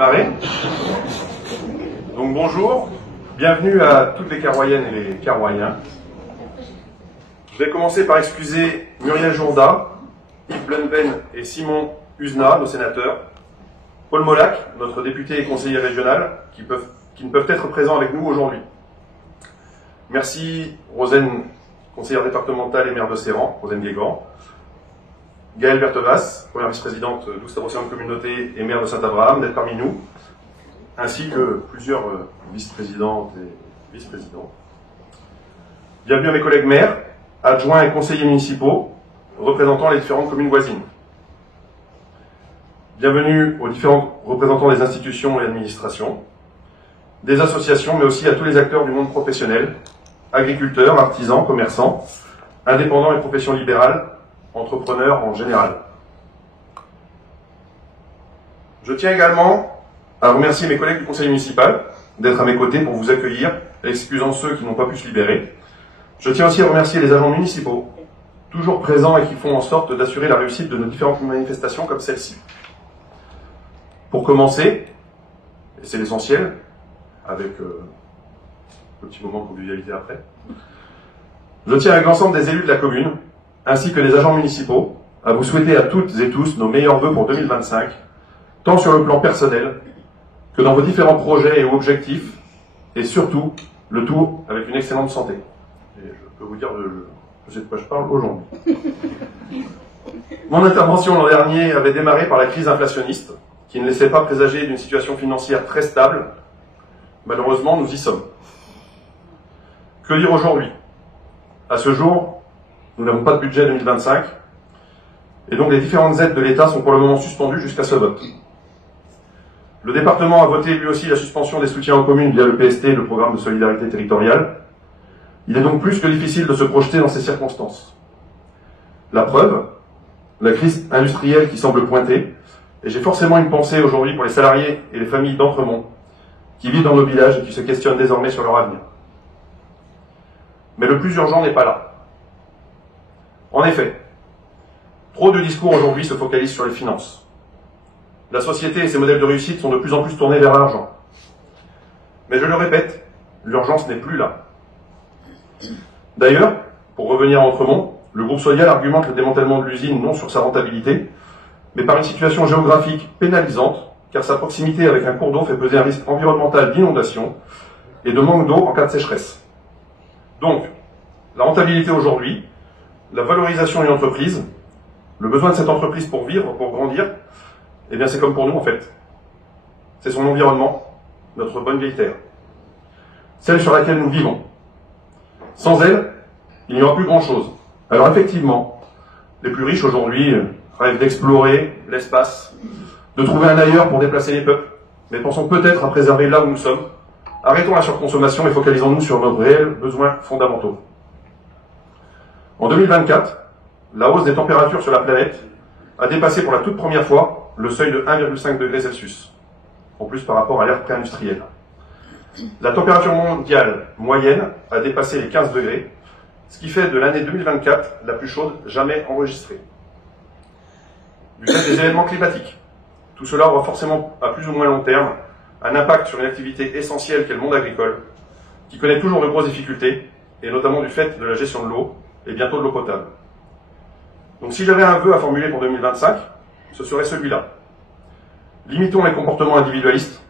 Donc bonjour, bienvenue à toutes les Carroyennes et les Carroyens. Je vais commencer par excuser Muriel Jourda, Yves Blenven et Simon Usna, nos sénateurs, Paul Molac, notre député et conseiller régional, qui ne peuvent être présents avec nous aujourd'hui. Merci Rosen, conseillère départementale et maire de Serran, Rosen Guégan, Gaëlle Berthevas, première vice-présidente d'Oustave-Océan de Communauté et maire de Saint-Abraham, d'être parmi nous, ainsi que plusieurs vice-présidentes et vice-présidents. Bienvenue à mes collègues maires, adjoints et conseillers municipaux, représentant les différentes communes voisines. Bienvenue aux différents représentants des institutions et administrations, des associations, mais aussi à tous les acteurs du monde professionnel, agriculteurs, artisans, commerçants, indépendants et professions libérales, entrepreneurs en général. Je tiens également à remercier mes collègues du conseil municipal d'être à mes côtés pour vous accueillir, excusant ceux qui n'ont pas pu se libérer. Je tiens aussi à remercier les agents municipaux, toujours présents et qui font en sorte d'assurer la réussite de nos différentes manifestations comme celle-ci. Pour commencer, et c'est l'essentiel, avec un petit moment de convivialité après, je tiens avec l'ensemble des élus de la commune, ainsi que les agents municipaux, à vous souhaiter à toutes et tous nos meilleurs vœux pour 2025, tant sur le plan personnel que dans vos différents projets et objectifs, et surtout, le tout avec une excellente santé. Et je peux vous dire, je sais de quoi je parle aujourd'hui. Mon intervention l'an dernier avait démarré par la crise inflationniste, qui ne laissait pas présager d'une situation financière très stable. Malheureusement, nous y sommes. Que dire aujourd'hui? À ce jour, nous n'avons pas de budget 2025, et donc les différentes aides de l'État sont pour le moment suspendues jusqu'à ce vote. Le département a voté lui aussi la suspension des soutiens aux communes via le PST, le programme de solidarité territoriale. Il est donc plus que difficile de se projeter dans ces circonstances. La preuve, la crise industrielle qui semble pointer, et j'ai forcément une pensée aujourd'hui pour les salariés et les familles d'Entremont qui vivent dans nos villages et qui se questionnent désormais sur leur avenir. Mais le plus urgent n'est pas là. En effet, trop de discours aujourd'hui se focalisent sur les finances. La société et ses modèles de réussite sont de plus en plus tournés vers l'argent. Mais je le répète, l'urgence n'est plus là. D'ailleurs, pour revenir à Entremont, le groupe Sodial argumente le démantèlement de l'usine non sur sa rentabilité, mais par une situation géographique pénalisante, car sa proximité avec un cours d'eau fait peser un risque environnemental d'inondation et de manque d'eau en cas de sécheresse. Donc, la rentabilité aujourd'hui, la valorisation d'une entreprise, le besoin de cette entreprise pour vivre, pour grandir, eh bien c'est comme pour nous en fait. C'est son environnement, notre bonne vieille terre. Celle sur laquelle nous vivons. Sans elle, il n'y aura plus grand-chose. Alors effectivement, les plus riches aujourd'hui rêvent d'explorer l'espace, de trouver un ailleurs pour déplacer les peuples, mais pensons peut-être à préserver là où nous sommes. Arrêtons la surconsommation et focalisons-nous sur nos réels besoins fondamentaux. En 2024, la hausse des températures sur la planète a dépassé pour la toute première fois le seuil de 1,5 degrés Celsius, en plus par rapport à l'ère pré-industrielle. La température mondiale moyenne a dépassé les 15 degrés, ce qui fait de l'année 2024 la plus chaude jamais enregistrée. Du fait des événements climatiques, tout cela aura forcément, à plus ou moins long terme, un impact sur une activité essentielle qu'est le monde agricole, qui connaît toujours de grosses difficultés, et notamment du fait de la gestion de l'eau, et bientôt de l'eau potable. Donc si j'avais un vœu à formuler pour 2025, ce serait celui-là. Limitons les comportements individualistes,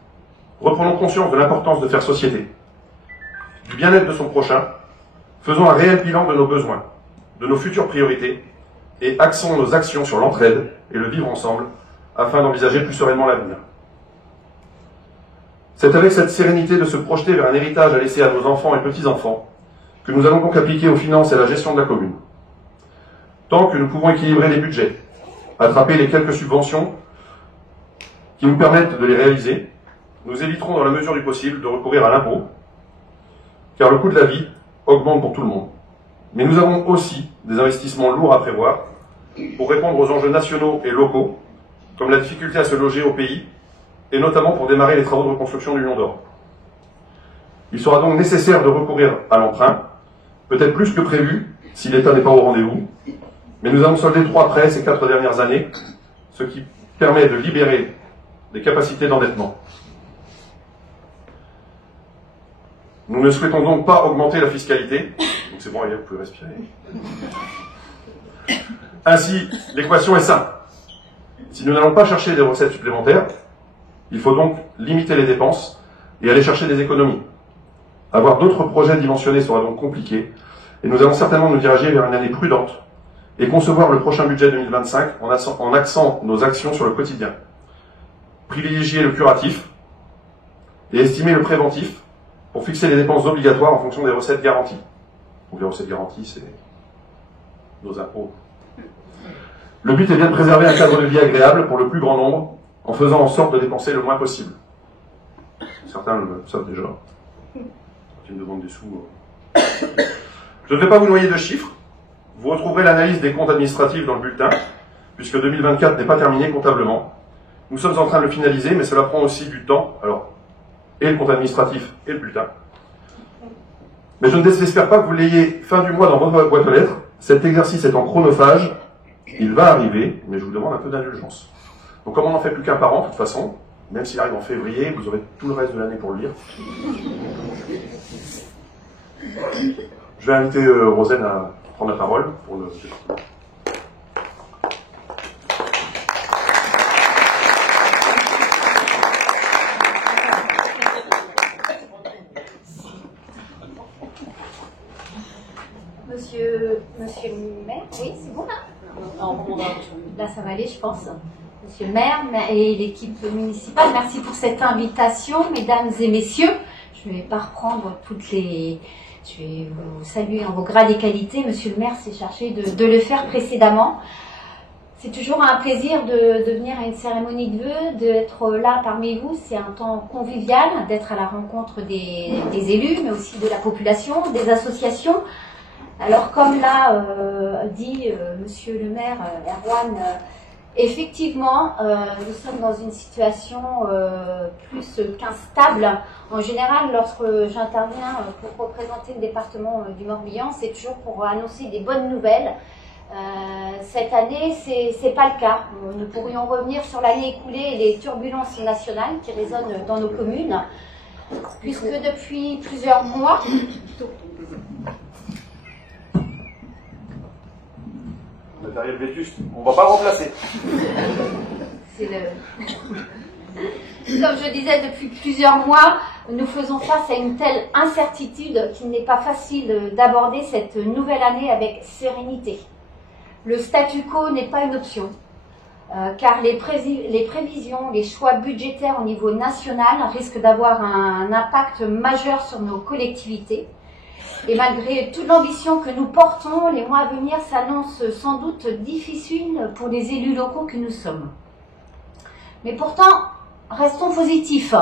reprenons conscience de l'importance de faire société, du bien-être de son prochain, faisons un réel bilan de nos besoins, de nos futures priorités, et axons nos actions sur l'entraide et le vivre ensemble, afin d'envisager plus sereinement l'avenir. C'est avec cette sérénité de se projeter vers un héritage à laisser à nos enfants et petits-enfants que nous allons donc appliquer aux finances et à la gestion de la commune. Tant que nous pouvons équilibrer les budgets, attraper les quelques subventions qui nous permettent de les réaliser, nous éviterons dans la mesure du possible de recourir à l'impôt, car le coût de la vie augmente pour tout le monde. Mais nous avons aussi des investissements lourds à prévoir pour répondre aux enjeux nationaux et locaux, comme la difficulté à se loger au pays, et notamment pour démarrer les travaux de reconstruction du Lion d'Or. Il sera donc nécessaire de recourir à l'emprunt, peut-être plus que prévu, si l'État n'est pas au rendez-vous, mais nous avons soldé 3 prêts ces 4 dernières années, ce qui permet de libérer des capacités d'endettement. Nous ne souhaitons donc pas augmenter la fiscalité. Donc c'est bon, vous pouvez respirer. Ainsi, l'équation est simple. Si nous n'allons pas chercher des recettes supplémentaires, il faut donc limiter les dépenses et aller chercher des économies. Avoir d'autres projets dimensionnés sera donc compliqué, et nous allons certainement nous diriger vers une année prudente et concevoir le prochain budget 2025 en axant nos actions sur le quotidien. Privilégier le curatif et estimer le préventif pour fixer les dépenses obligatoires en fonction des recettes garanties. Donc les recettes garanties, c'est nos impôts. Le but est bien de préserver un cadre de vie agréable pour le plus grand nombre, en faisant en sorte de dépenser le moins possible. Certains le savent déjà. Qui me demandent des sous. Je ne vais pas vous noyer de chiffres. Vous retrouverez l'analyse des comptes administratifs dans le bulletin, puisque 2024 n'est pas terminé comptablement. Nous sommes en train de le finaliser, mais cela prend aussi du temps. Alors, et le compte administratif et le bulletin. Mais je ne désespère pas que vous l'ayez fin du mois dans votre boîte aux lettres. Cet exercice est en chronophage. Il va arriver, mais je vous demande un peu d'indulgence. Donc comme on n'en fait plus qu'un par an, de toute façon, même s'il arrive en février, vous aurez tout le reste de l'année pour le lire. Je vais inviter Rosen à prendre la parole pour le département. Monsieur le maire, oui, c'est bon là? Là, ça va aller, je pense. Monsieur le maire et l'équipe municipale, merci pour cette invitation, mesdames et messieurs. Je ne vais pas reprendre toutes les... Je vais vous saluer en vos grades et qualités. Monsieur le maire s'est chargé de le faire précédemment. C'est toujours un plaisir de venir à une cérémonie de vœux, d'être là parmi vous. C'est un temps convivial, d'être à la rencontre des élus, mais aussi de la population, des associations. Alors comme l'a dit monsieur le maire Erwan, effectivement, nous sommes dans une situation plus qu'instable. En général, lorsque j'interviens pour représenter le département du Morbihan, c'est toujours pour annoncer des bonnes nouvelles. Cette année, c'est pas le cas. Nous pourrions revenir sur l'année écoulée et les turbulences nationales qui résonnent dans nos communes, puisque depuis plusieurs mois... Matériel vétuste, on ne va pas remplacer. Comme je disais, depuis plusieurs mois, nous faisons face à une telle incertitude qu'il n'est pas facile d'aborder cette nouvelle année avec sérénité. Le statu quo n'est pas une option, car les prévisions, les choix budgétaires au niveau national risquent d'avoir un impact majeur sur nos collectivités. Et malgré toute l'ambition que nous portons, les mois à venir s'annoncent sans doute difficiles pour les élus locaux que nous sommes. Mais pourtant, restons positifs.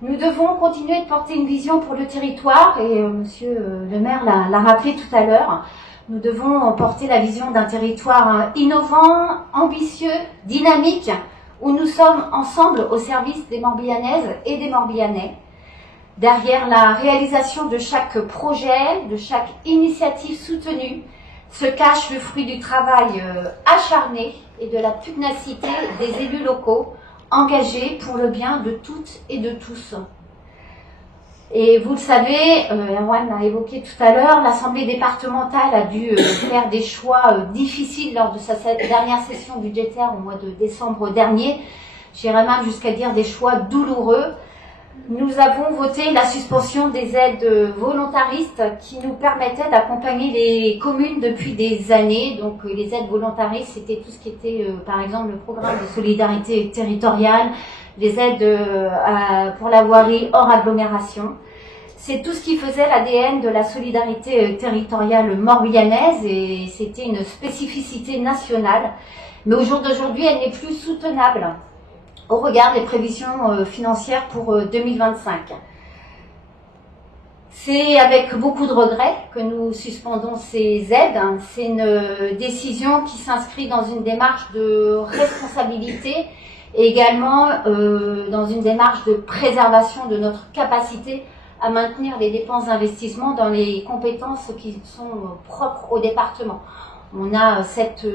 Nous devons continuer de porter une vision pour le territoire, et monsieur le maire l'a rappelé tout à l'heure. Nous devons porter la vision d'un territoire innovant, ambitieux, dynamique, où nous sommes ensemble au service des Morbihanaises et des Morbihanais. Derrière la réalisation de chaque projet, de chaque initiative soutenue, se cache le fruit du travail acharné et de la pugnacité des élus locaux engagés pour le bien de toutes et de tous. Et vous le savez, Erwan l'a évoqué tout à l'heure, l'Assemblée départementale a dû faire des choix difficiles lors de sa dernière session budgétaire au mois de décembre dernier. J'irais même jusqu'à dire des choix douloureux. Nous avons voté la suspension des aides volontaristes qui nous permettaient d'accompagner les communes depuis des années. Donc les aides volontaristes, c'était tout ce qui était, par exemple, le programme de solidarité territoriale, les aides pour la voirie hors agglomération. C'est tout ce qui faisait l'ADN de la solidarité territoriale morbihanaise et c'était une spécificité nationale. Mais au jour d'aujourd'hui, elle n'est plus soutenable au regard des prévisions financières pour 2025. C'est avec beaucoup de regrets que nous suspendons ces aides. C'est une décision qui s'inscrit dans une démarche de responsabilité et également dans une démarche de préservation de notre capacité à maintenir les dépenses d'investissement dans les compétences qui sont propres au département. On a cette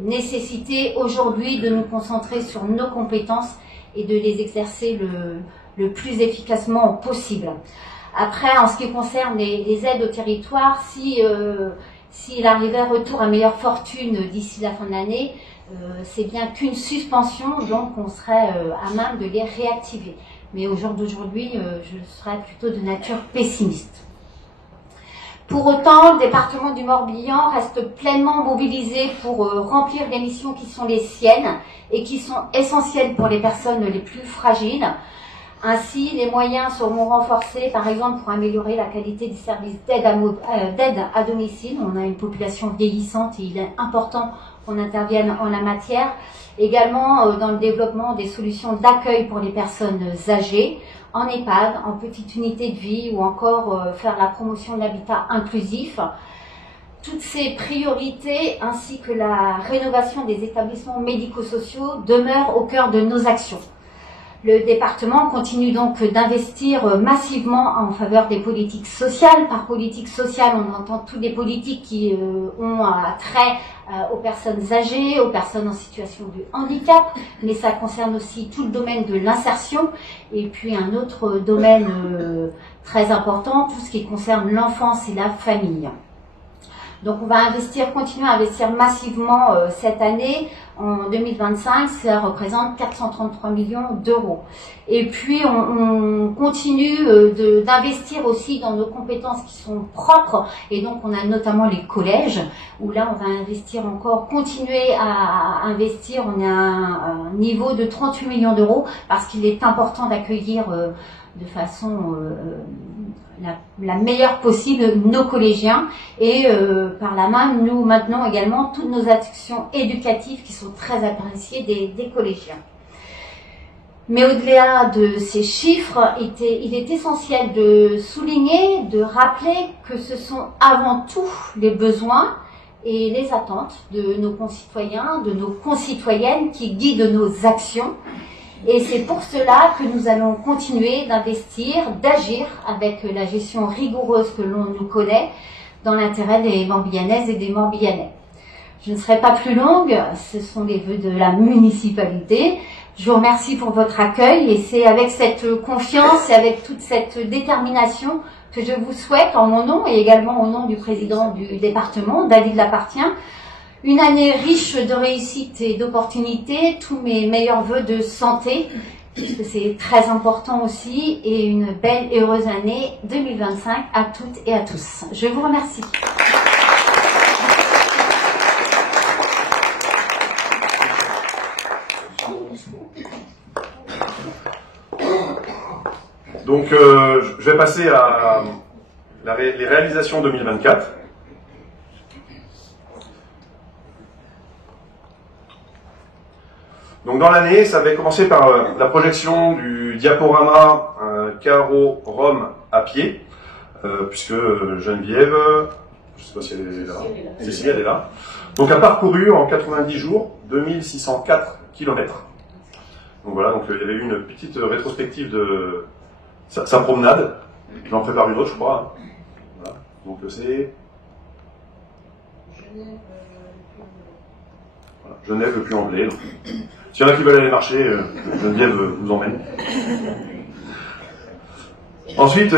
nécessité aujourd'hui de nous concentrer sur nos compétences et de les exercer le plus efficacement possible. Après, en ce qui concerne les aides au territoire, s'il arrivait retour à meilleure fortune d'ici la fin de l'année, c'est bien qu'une suspension, donc on serait à même de les réactiver. Mais au jour d'aujourd'hui, je serais plutôt de nature pessimiste. Pour autant, le département du Morbihan reste pleinement mobilisé pour remplir les missions qui sont les siennes et qui sont essentielles pour les personnes les plus fragiles. Ainsi, les moyens seront renforcés, par exemple, pour améliorer la qualité des services d'aide à domicile. On a une population vieillissante et il est important qu'on intervienne en la matière. Également, dans le développement des solutions d'accueil pour les personnes âgées, en EHPAD, en petite unité de vie ou encore faire la promotion de l'habitat inclusif. Toutes ces priorités ainsi que la rénovation des établissements médico-sociaux demeurent au cœur de nos actions. Le département continue donc d'investir massivement en faveur des politiques sociales. Par politique sociale, on entend toutes les politiques qui ont trait aux personnes âgées, aux personnes en situation de handicap, mais ça concerne aussi tout le domaine de l'insertion et puis un autre domaine très important, tout ce qui concerne l'enfance et la famille. Donc on va continuer à investir massivement cette année. En 2025, ça représente 433 millions d'euros. Et puis on continue d'investir aussi dans nos compétences qui sont propres. Et donc on a notamment les collèges, où là on va investir encore, continuer à investir. On a un niveau de 38 millions d'euros parce qu'il est important d'accueillir de façon la meilleure possible nos collégiens et par la même nous maintenons également toutes nos actions éducatives qui sont très appréciées des collégiens. Mais au-delà de ces chiffres, il est essentiel de souligner, de rappeler que ce sont avant tout les besoins et les attentes de nos concitoyens, de nos concitoyennes qui guident nos actions. Et c'est pour cela que nous allons continuer d'investir, d'agir avec la gestion rigoureuse que l'on nous connaît dans l'intérêt des Morbihanaises et des Morbihanais. Je ne serai pas plus longue, ce sont les vœux de la municipalité. Je vous remercie pour votre accueil et c'est avec cette confiance et avec toute cette détermination que je vous souhaite en mon nom et également au nom du président du département, David Lapartien, une année riche de réussite et d'opportunités, tous mes meilleurs vœux de santé, puisque c'est très important aussi, et une belle et heureuse année 2025 à toutes et à tous. Je vous remercie. Donc, je vais passer à les réalisations 2024. Donc dans l'année, ça avait commencé par la projection du diaporama Carreau Rome à pied, puisque Geneviève, je ne sais pas si elle est là, Cécile elle est là, donc a parcouru en 90 jours 2604 km. Donc voilà, donc il y avait eu une petite rétrospective de sa promenade. J'en prépare une autre, je crois. Hein. Voilà. Donc c'est Genève puis Anglais. S'il y en a qui veulent aller marcher, Geneviève vous emmène. Ensuite,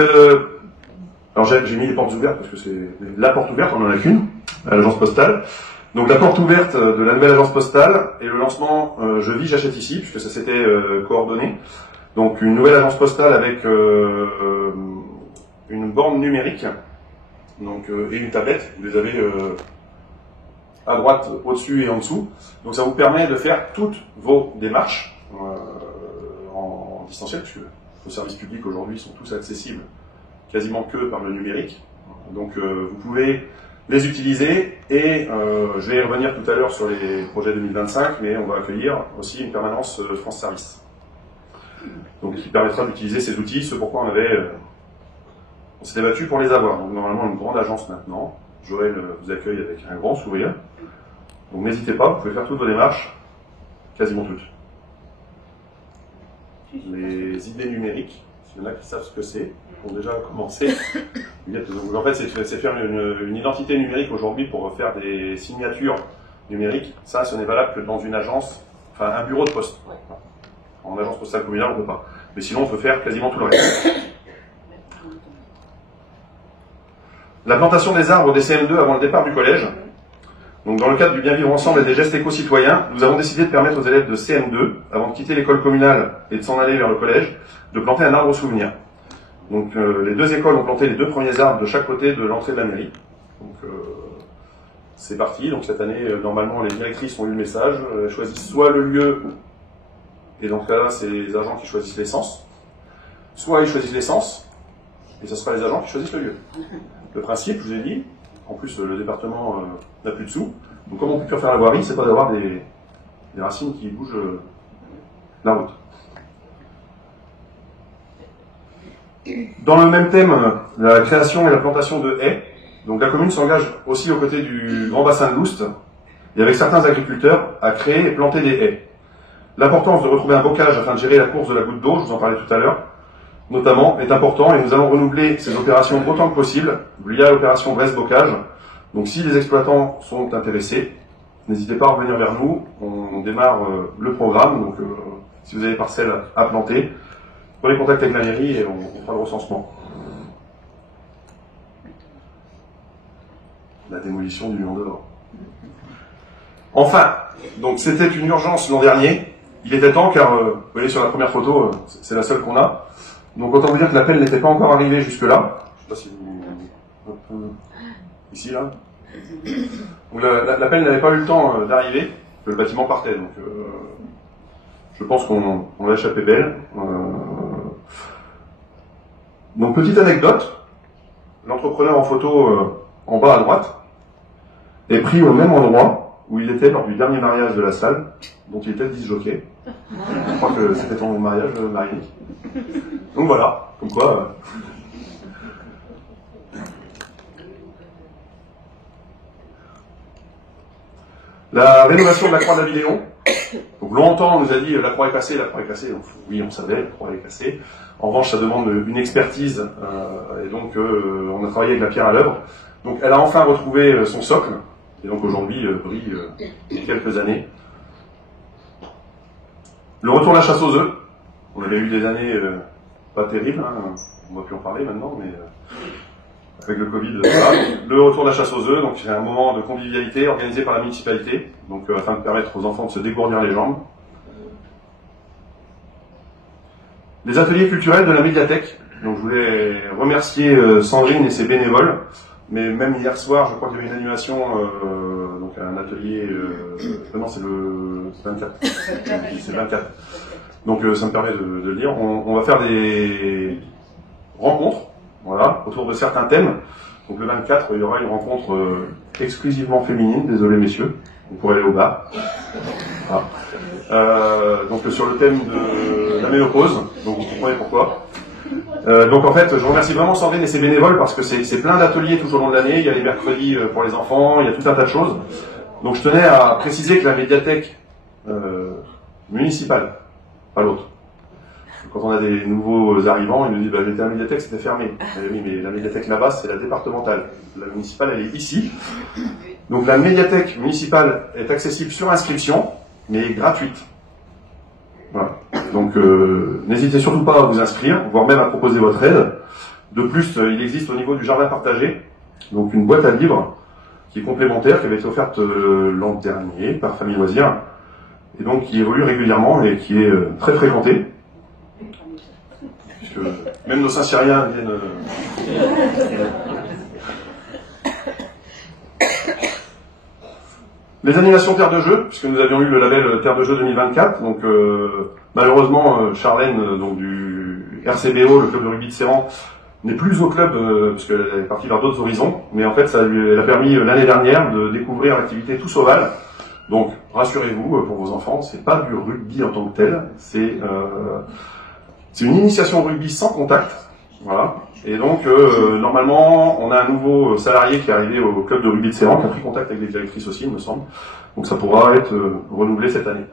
alors j'ai mis les portes ouvertes parce que c'est la porte ouverte, on n'en a qu'une, à l'agence postale. Donc la porte ouverte de la nouvelle agence postale et le lancement Je vis, j'achète ici, puisque ça s'était coordonné. Donc une nouvelle agence postale avec une borne numérique donc, et une tablette. Vous les avez à droite, au-dessus et en dessous. Donc ça vous permet de faire toutes vos démarches en distanciel, puisque vos services publics aujourd'hui sont tous accessibles quasiment que par le numérique. Donc vous pouvez les utiliser et je vais y revenir tout à l'heure sur les projets 2025, mais on va accueillir aussi une permanence France Service. Donc qui permettra d'utiliser ces outils, ce pourquoi on s'était battu pour les avoir. Donc normalement une grande agence maintenant. Joël vous accueille avec un grand sourire. Donc n'hésitez pas, vous pouvez faire toutes vos démarches, quasiment toutes. Les idées numériques, s'il y en a qui savent ce que c'est, ont déjà commencé. Donc, en fait, c'est faire une identité numérique aujourd'hui pour faire des signatures numériques. Ça, ce n'est valable que dans une agence, enfin un bureau de poste. En agence postale communale, on ne peut pas. Mais sinon, on peut faire quasiment tout le reste. La plantation des arbres des CM2 avant le départ du collège. Donc, dans le cadre du bien vivre ensemble et des gestes éco-citoyens, nous avons décidé de permettre aux élèves de CM2, avant de quitter l'école communale et de s'en aller vers le collège, de planter un arbre souvenir. Donc, les deux écoles ont planté les 2 premiers arbres de chaque côté de l'entrée de la mairie. Donc, c'est parti. Donc, cette année, normalement, les directrices ont eu le message. Elles choisissent soit le lieu, et dans ce cas-là, c'est les agents qui choisissent l'essence, soit ils choisissent l'essence, et ce sera les agents qui choisissent le lieu. Le principe, je vous ai dit, en plus, le département n'a plus de sous. Donc, comment on peut faire la voirie, c'est pas d'avoir des racines qui bougent la route. Dans le même thème, la création et la plantation de haies. Donc, la commune s'engage aussi aux côtés du grand bassin de Loust et avec certains agriculteurs à créer et planter des haies. L'importance de retrouver un bocage afin de gérer la course de la goutte d'eau, je vous en parlais tout à l'heure, notamment, est important et nous allons renouveler ces opérations autant que possible via l'opération Brest Bocage. Donc si les exploitants sont intéressés, n'hésitez pas à revenir vers nous, on démarre le programme, donc si vous avez des parcelles à planter, prenez contact avec la mairie et on fera le recensement. La démolition du lion dehors. Enfin, donc c'était une urgence l'an dernier, il était temps car, vous voyez sur la première photo, c'est la seule qu'on a. Donc autant vous dire que l'appel n'était pas encore arrivé jusque-là. Je ne sais pas si vous... Ici, là. Donc l'appel n'avait pas eu le temps d'arriver, que le bâtiment partait. Donc je pense qu'on l'a échappé belle. Donc petite anecdote, l'entrepreneur en photo en bas à droite est pris au même endroit où il était lors du dernier mariage de la salle, dont il était disjockey. Je crois que c'était ton mariage, Marie-Nick. Donc voilà, comme quoi... La rénovation de la croix d'Avignon. Donc longtemps on nous a dit la croix est cassée, la croix est cassée. Donc, oui, on savait, la croix est cassée. En revanche, ça demande une expertise, et donc on a travaillé avec la pierre à l'œuvre. Donc elle a enfin retrouvé son socle, et donc aujourd'hui brille depuis quelques années. Le retour de la chasse aux œufs. On avait eu des années pas terribles, hein. On ne va plus en parler maintenant, mais avec le Covid, voilà. Le retour de la chasse aux œufs, donc c'est un moment de convivialité organisé par la municipalité, donc afin de permettre aux enfants de se dégourdir les jambes. Les ateliers culturels de la médiathèque. Donc je voulais remercier Sandrine et ses bénévoles, mais même hier soir, je crois qu'il y avait une animation, donc un atelier, non c'est le 24, c'est 24. Donc ça me permet de le dire. On va faire des rencontres, voilà, autour de certains thèmes. Donc le 24, il y aura une rencontre exclusivement féminine, désolé messieurs, vous pourrez aller au bar. Voilà. Donc sur le thème de la ménopause, donc vous comprenez pourquoi. Donc en fait, je remercie vraiment Sandrine et ses bénévoles parce que c'est plein d'ateliers tout au long de l'année. Il y a les mercredis pour les enfants, il y a tout un tas de choses. Donc je tenais à préciser que la médiathèque municipale, pas l'autre. Quand on a des nouveaux arrivants, ils nous disent j'étais à la médiathèque, c'était fermé. Oui, mais la médiathèque là-bas, c'est la départementale. La municipale, elle est ici. Donc la médiathèque municipale est accessible sur inscription, mais est gratuite. Voilà. Donc n'hésitez surtout pas à vous inscrire, voire même à proposer votre aide. De plus, il existe au niveau du jardin partagé, donc une boîte à livres qui est complémentaire, qui avait été offerte l'an dernier par Famille Loisirs, et donc qui évolue régulièrement et qui est très fréquentée. Puisque même nos Saint-Cyriens viennent... Les animations Terre de Jeu, puisque nous avions eu le label Terre de Jeu 2024, donc malheureusement Charlène, donc du RCBO, le club de rugby de Serran, n'est plus au club parce qu'elle est partie vers d'autres horizons, mais en fait ça lui a permis l'année dernière de découvrir l'activité Tous Ovale. Donc rassurez-vous, pour vos enfants, c'est pas du rugby en tant que tel, c'est une initiation au rugby sans contact, voilà. Et donc, normalement, on a un nouveau salarié qui est arrivé au club de rugby de Serran, qui a pris contact avec les directrices aussi, il me semble. Donc ça pourra être renouvelé cette année.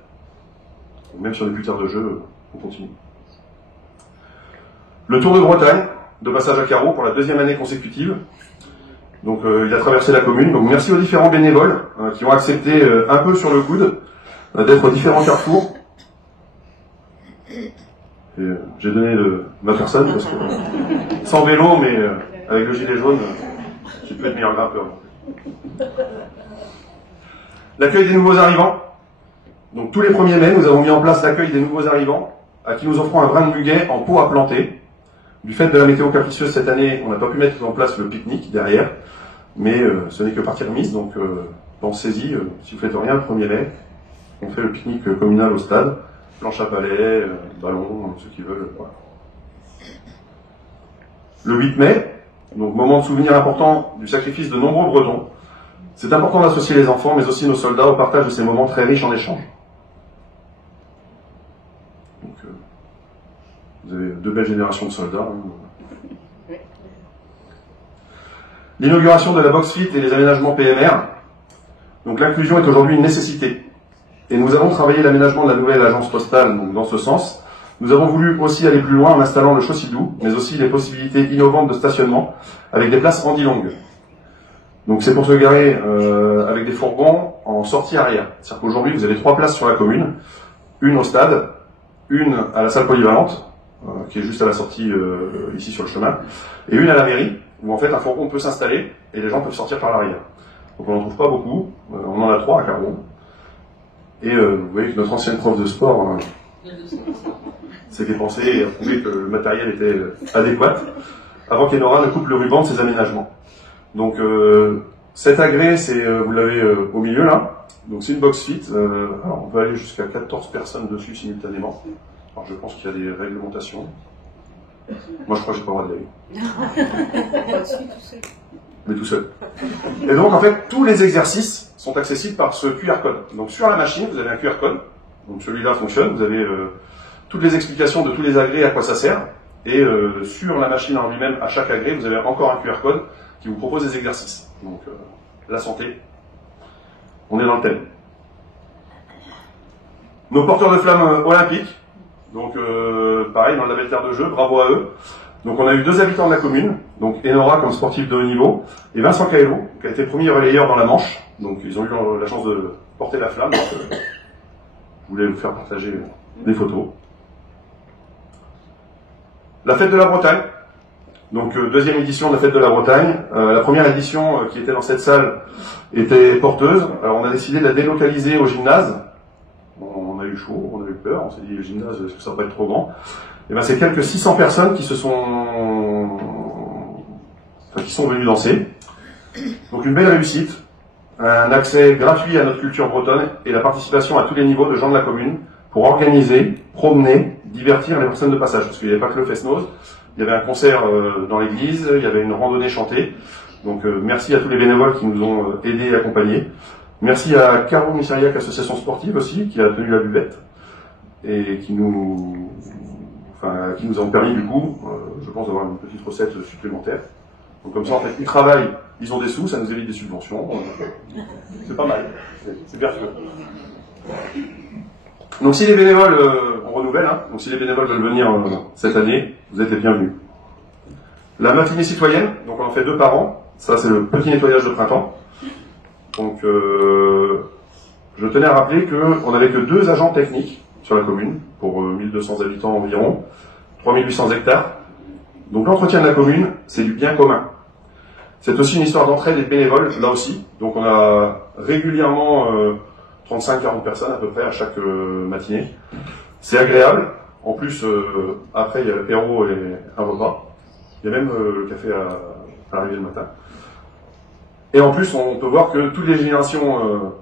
Même sur les plus terres de jeu, on continue. Le Tour de Bretagne, de passage à carreaux pour la 2e année consécutive. Donc il a traversé la commune. Donc merci aux différents bénévoles qui ont accepté un peu sur le coude d'être aux différents carrefours. J'ai donné ma personne parce que sans vélo, mais avec le gilet jaune, j'ai pu être meilleur grimpeur. L'accueil des nouveaux arrivants. Donc tous les 1er mai, nous avons mis en place l'accueil des nouveaux arrivants, à qui nous offrons un brin de muguet en pot à planter. Du fait de la météo capricieuse cette année, on n'a pas pu mettre en place le pique-nique derrière, mais ce n'est que partie remise, donc pensez-y, si vous faites rien le 1er mai, on fait le pique-nique communal au stade, planche à palais, ballon, ceux qui veulent. Voilà. Le 8 mai, donc moment de souvenir important du sacrifice de nombreux Bretons. C'est important d'associer les enfants, mais aussi nos soldats, au partage de ces moments très riches en échanges. Donc, vous avez 2 belles générations de soldats. L'inauguration de la box fit et les aménagements PMR. Donc l'inclusion est aujourd'hui une nécessité. Et nous avons travaillé l'aménagement de la nouvelle agence postale donc dans ce sens. Nous avons voulu aussi aller plus loin en installant le chaussée-doux, mais aussi les possibilités innovantes de stationnement avec des places handi-longues. Donc c'est pour se garer avec des fourgons en sortie arrière. C'est-à-dire qu'aujourd'hui vous avez 3 places sur la commune, une au stade, une à la salle polyvalente, qui est juste à la sortie ici sur le chemin, et une à la mairie, où en fait un fourgon peut s'installer et les gens peuvent sortir par l'arrière. Donc on n'en trouve pas beaucoup, on en a 3 à Carreau. Et vous voyez que notre ancienne prof de sport s'est dépensée et a prouvé que le matériel était adéquat, avant qu'Enora ne coupe le ruban de ses aménagements. Donc cet agrès, vous l'avez au milieu là, donc c'est une box fit, alors on peut aller jusqu'à 14 personnes dessus simultanément. Alors je pense qu'il y a des réglementations. Moi je crois que j'ai pas le droit d'y aller. Mais tout seul. Et donc en fait tous les exercices sont accessibles par ce QR code. Donc sur la machine vous avez un QR code, donc celui-là fonctionne, vous avez toutes les explications de tous les agrès, à quoi ça sert, et sur la machine en lui-même, à chaque agrès, vous avez encore un QR code qui vous propose des exercices. Donc la santé, on est dans le thème. Nos porteurs de flammes olympiques, donc pareil, dans le label Terre de Jeu, bravo à eux. Donc on a eu 2 habitants de la commune, donc Enora comme sportif de haut niveau, et Vincent Caello, qui a été premier relayeur dans la Manche. Donc ils ont eu la chance de porter la flamme, donc je voulais vous faire partager des photos. La fête de la Bretagne, donc 2e édition de la fête de la Bretagne. La première édition qui était dans cette salle était porteuse, alors on a décidé de la délocaliser au gymnase. On a eu chaud, on a eu peur, on s'est dit le gymnase, est-ce que ça va pas être trop grand? Et ben c'est quelques 600 personnes qui sont venues danser. Donc une belle réussite, un accès gratuit à notre culture bretonne et la participation à tous les niveaux de gens de la commune pour organiser, promener, divertir les personnes de passage. Parce qu'il n'y avait pas que le Fest-Noz, il y avait un concert dans l'église, il y avait une randonnée chantée. Donc merci à tous les bénévoles qui nous ont aidés et accompagnés. Merci à Caro Missariac, association sportive aussi, qui a tenu la buvette et qui nous ont permis du coup, je pense, d'avoir une petite recette supplémentaire. Donc comme ça, en fait, ils travaillent, ils ont des sous, ça nous évite des subventions. C'est pas mal, c'est vertueux. Donc si les bénévoles, on renouvelle, hein, donc si les bénévoles veulent venir cette année, vous êtes les bienvenus. La matinée citoyenne, donc on en fait 2 par an. Ça c'est le petit nettoyage de printemps. Donc je tenais à rappeler qu'on n'avait que 2 agents techniques sur la commune, pour 1200 habitants environ, 3800 hectares. Donc l'entretien de la commune, c'est du bien commun. C'est aussi une histoire d'entraide et de bénévoles, là aussi. Donc on a régulièrement 35-40 personnes à peu près à chaque matinée. C'est agréable. En plus, après, il y a l'apéro et un repas. Il y a même le café à l'arrivée le matin. Et en plus, on peut voir que toutes les générations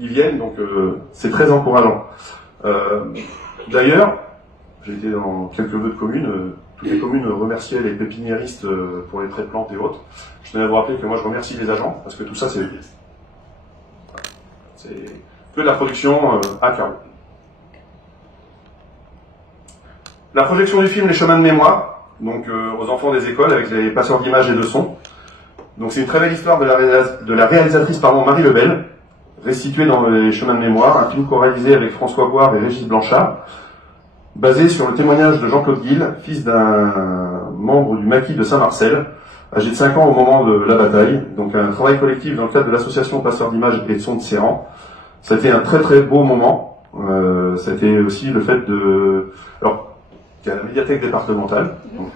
y viennent, donc c'est très encourageant. D'ailleurs, j'ai été dans quelques vœux de communes, toutes les communes remerciaient les pépiniéristes pour les traits de plantes et autres. Je tenais à vous rappeler que moi je remercie les agents, parce que tout ça c'est que de la production à Carreau. La projection du film Les Chemins de Mémoire, donc aux enfants des écoles avec les passeurs d'images et de son. Donc c'est une très belle histoire de la réalisatrice Marie Lebel, restituée dans Les Chemins de Mémoire, un film co-réalisé avec François Boire et Régis Blanchard. basé sur le témoignage de Jean-Claude Guil, fils d'un membre du maquis de Saint-Marcel, âgé de 5 ans au moment de la bataille. Donc un travail collectif dans le cadre de l'association Passeurs d'images et de sons de Serran. Ça a été un très très beau moment. Ça a été aussi le fait de... Alors, il y a la médiathèque départementale. Donc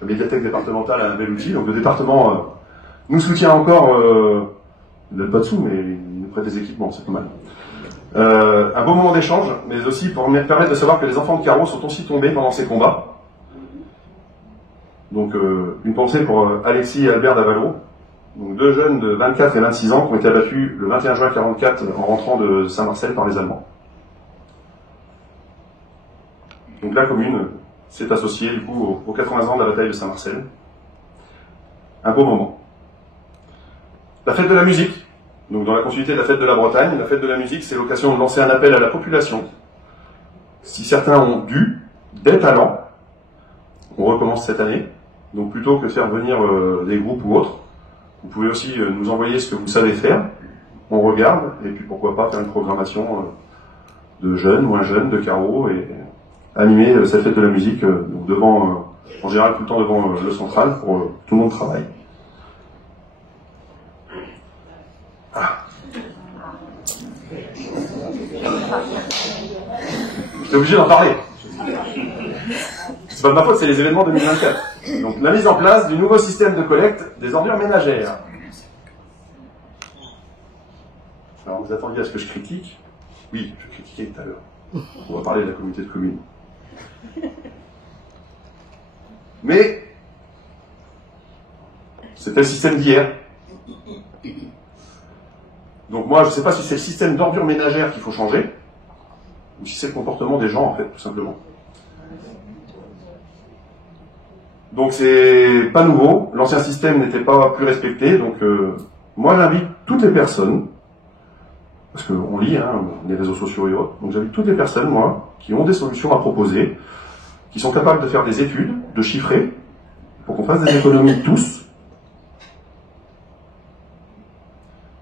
la médiathèque départementale a un bel outil. Donc le département nous soutient encore, il n'a pas de sous, mais il nous prête des équipements, c'est pas mal. Un beau moment d'échange, mais aussi pour permettre de savoir que les enfants de carreau sont aussi tombés pendant ces combats. Donc une pensée pour Alexis et Albert Davalo, donc 2 jeunes de 24 et 26 ans qui ont été abattus le 21 juin 1944 en rentrant de Saint-Marcel par les Allemands. Donc la commune s'est associée du coup aux 80 ans de la bataille de Saint-Marcel. Un beau moment. La fête de la musique. Donc dans la continuité de la fête de la Bretagne, la fête de la musique, c'est l'occasion de lancer un appel à la population. Si certains ont des talents, on recommence cette année. Donc plutôt que de faire venir des groupes ou autres, vous pouvez aussi nous envoyer ce que vous savez faire. On regarde, et puis pourquoi pas faire une programmation de jeunes, moins jeunes, de carreaux, et animer cette fête de la musique devant, en général tout le temps devant le central, pour que tout le monde travaille. J'étais obligé d'en parler. C'est pas de ma faute, c'est les événements 2024. Donc la mise en place du nouveau système de collecte des ordures ménagères. Alors vous attendiez à ce que je critique? Oui, je critiquais tout à l'heure. On va parler de la communauté de communes. Mais c'était le système d'hier. Donc moi, je ne sais pas si c'est le système d'ordures ménagères qu'il faut changer, ou si c'est le comportement des gens, en fait, tout simplement. Donc c'est pas nouveau, l'ancien système n'était pas plus respecté, donc moi j'invite toutes les personnes, parce qu'on lit les réseaux sociaux et autres, donc j'invite toutes les personnes, moi, qui ont des solutions à proposer, qui sont capables de faire des études, de chiffrer, pour qu'on fasse des économies tous.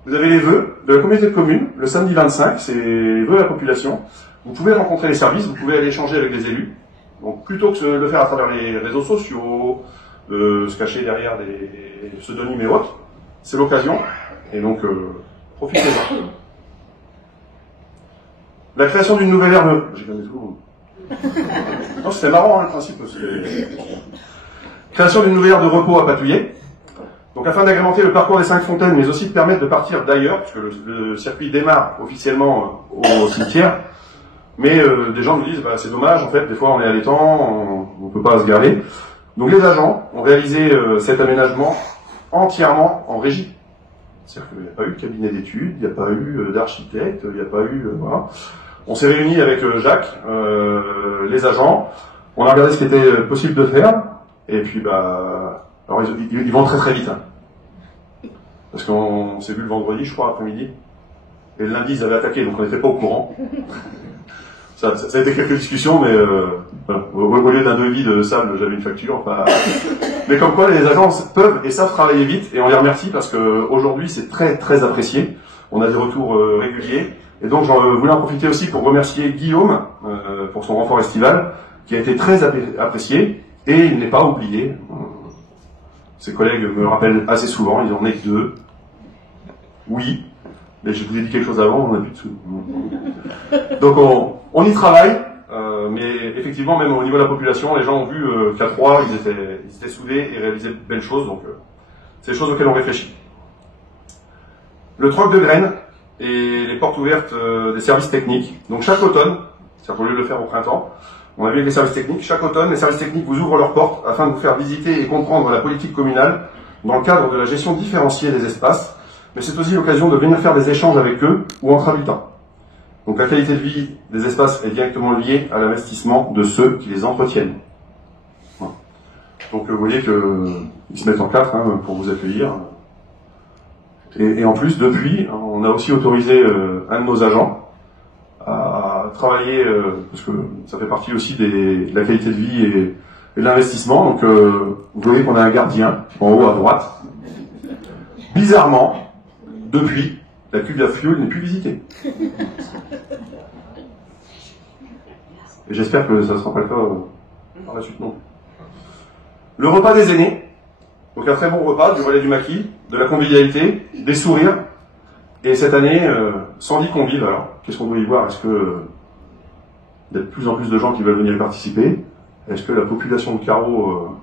Vous avez les vœux de la communauté de communes, le samedi 25, c'est les vœux de la population. Vous pouvez rencontrer les services, vous pouvez aller échanger avec les élus. Donc plutôt que de le faire à travers les réseaux sociaux, de se cacher derrière des pseudonymes et autres, c'est l'occasion. Et donc profitez-en. La création d'une nouvelle ère de... J'ai gagné tout. Non, c'était marrant le principe. Création d'une nouvelle ère de repos à Patouillet. Donc afin d'agrémenter le parcours des 5 fontaines, mais aussi de permettre de partir d'ailleurs, puisque le circuit démarre officiellement au cimetière, mais des gens nous disent, c'est dommage, en fait, des fois on est allaitant, on ne peut pas se garer. Donc les agents ont réalisé cet aménagement entièrement en régie. C'est-à-dire qu'il n'y a pas eu de cabinet d'études, il n'y a pas eu d'architecte, il n'y a pas eu... voilà. On s'est réunis avec Jacques, les agents, on a regardé ce qui était possible de faire, et puis alors ils vont très très vite. Parce qu'on s'est vu le vendredi, je crois, après-midi, et le lundi ils avaient attaqué, donc on n'était pas au courant. Ça a été quelques discussions, mais voilà. Au lieu d'un devis de sable, j'avais une facture. Enfin, mais comme quoi, les agents peuvent et savent travailler vite, et on les remercie parce qu'aujourd'hui, c'est très très apprécié. On a des retours réguliers, et donc j'en voulais en profiter aussi pour remercier Guillaume pour son renfort estival, qui a été très apprécié, et il n'est pas oublié. Ses collègues me rappellent assez souvent, ils en est que 2. Oui. Mais je vous ai dit quelque chose avant, on n'a plus de sous. Donc on y travaille, mais effectivement, même au niveau de la population, les gens ont vu qu'à 3, ils étaient soudés et réalisaient de belles choses, donc c'est des choses auxquelles on réfléchit. Le troc de graines et les portes ouvertes des services techniques. Donc chaque automne, c'est-à-dire au lieu de le faire au printemps, on a vu avec les services techniques, chaque automne, les services techniques vous ouvrent leurs portes afin de vous faire visiter et comprendre la politique communale dans le cadre de la gestion différenciée des espaces, mais c'est aussi l'occasion de venir faire des échanges avec eux ou entre habitants. Donc la qualité de vie des espaces est directement liée à l'investissement de ceux qui les entretiennent. Voilà. Donc vous voyez qu'ils se mettent en 4 pour vous accueillir. Et en plus, depuis, on a aussi autorisé un de nos agents à travailler, parce que ça fait partie aussi de la qualité de vie et de l'investissement. Donc vous voyez qu'on a un gardien en haut à droite. Bizarrement, depuis, la cuve à fioul n'est plus visitée. Et j'espère que ça ne sera pas le cas par la suite non plus. Le repas des aînés. Donc un très bon repas, du relais du maquis, de la convivialité, des sourires. Et cette année, 110 convives. Alors, qu'est-ce qu'on doit y voir? Est-ce que il y a de plus en plus de gens qui veulent venir y participer? Est-ce que la population de Carreau...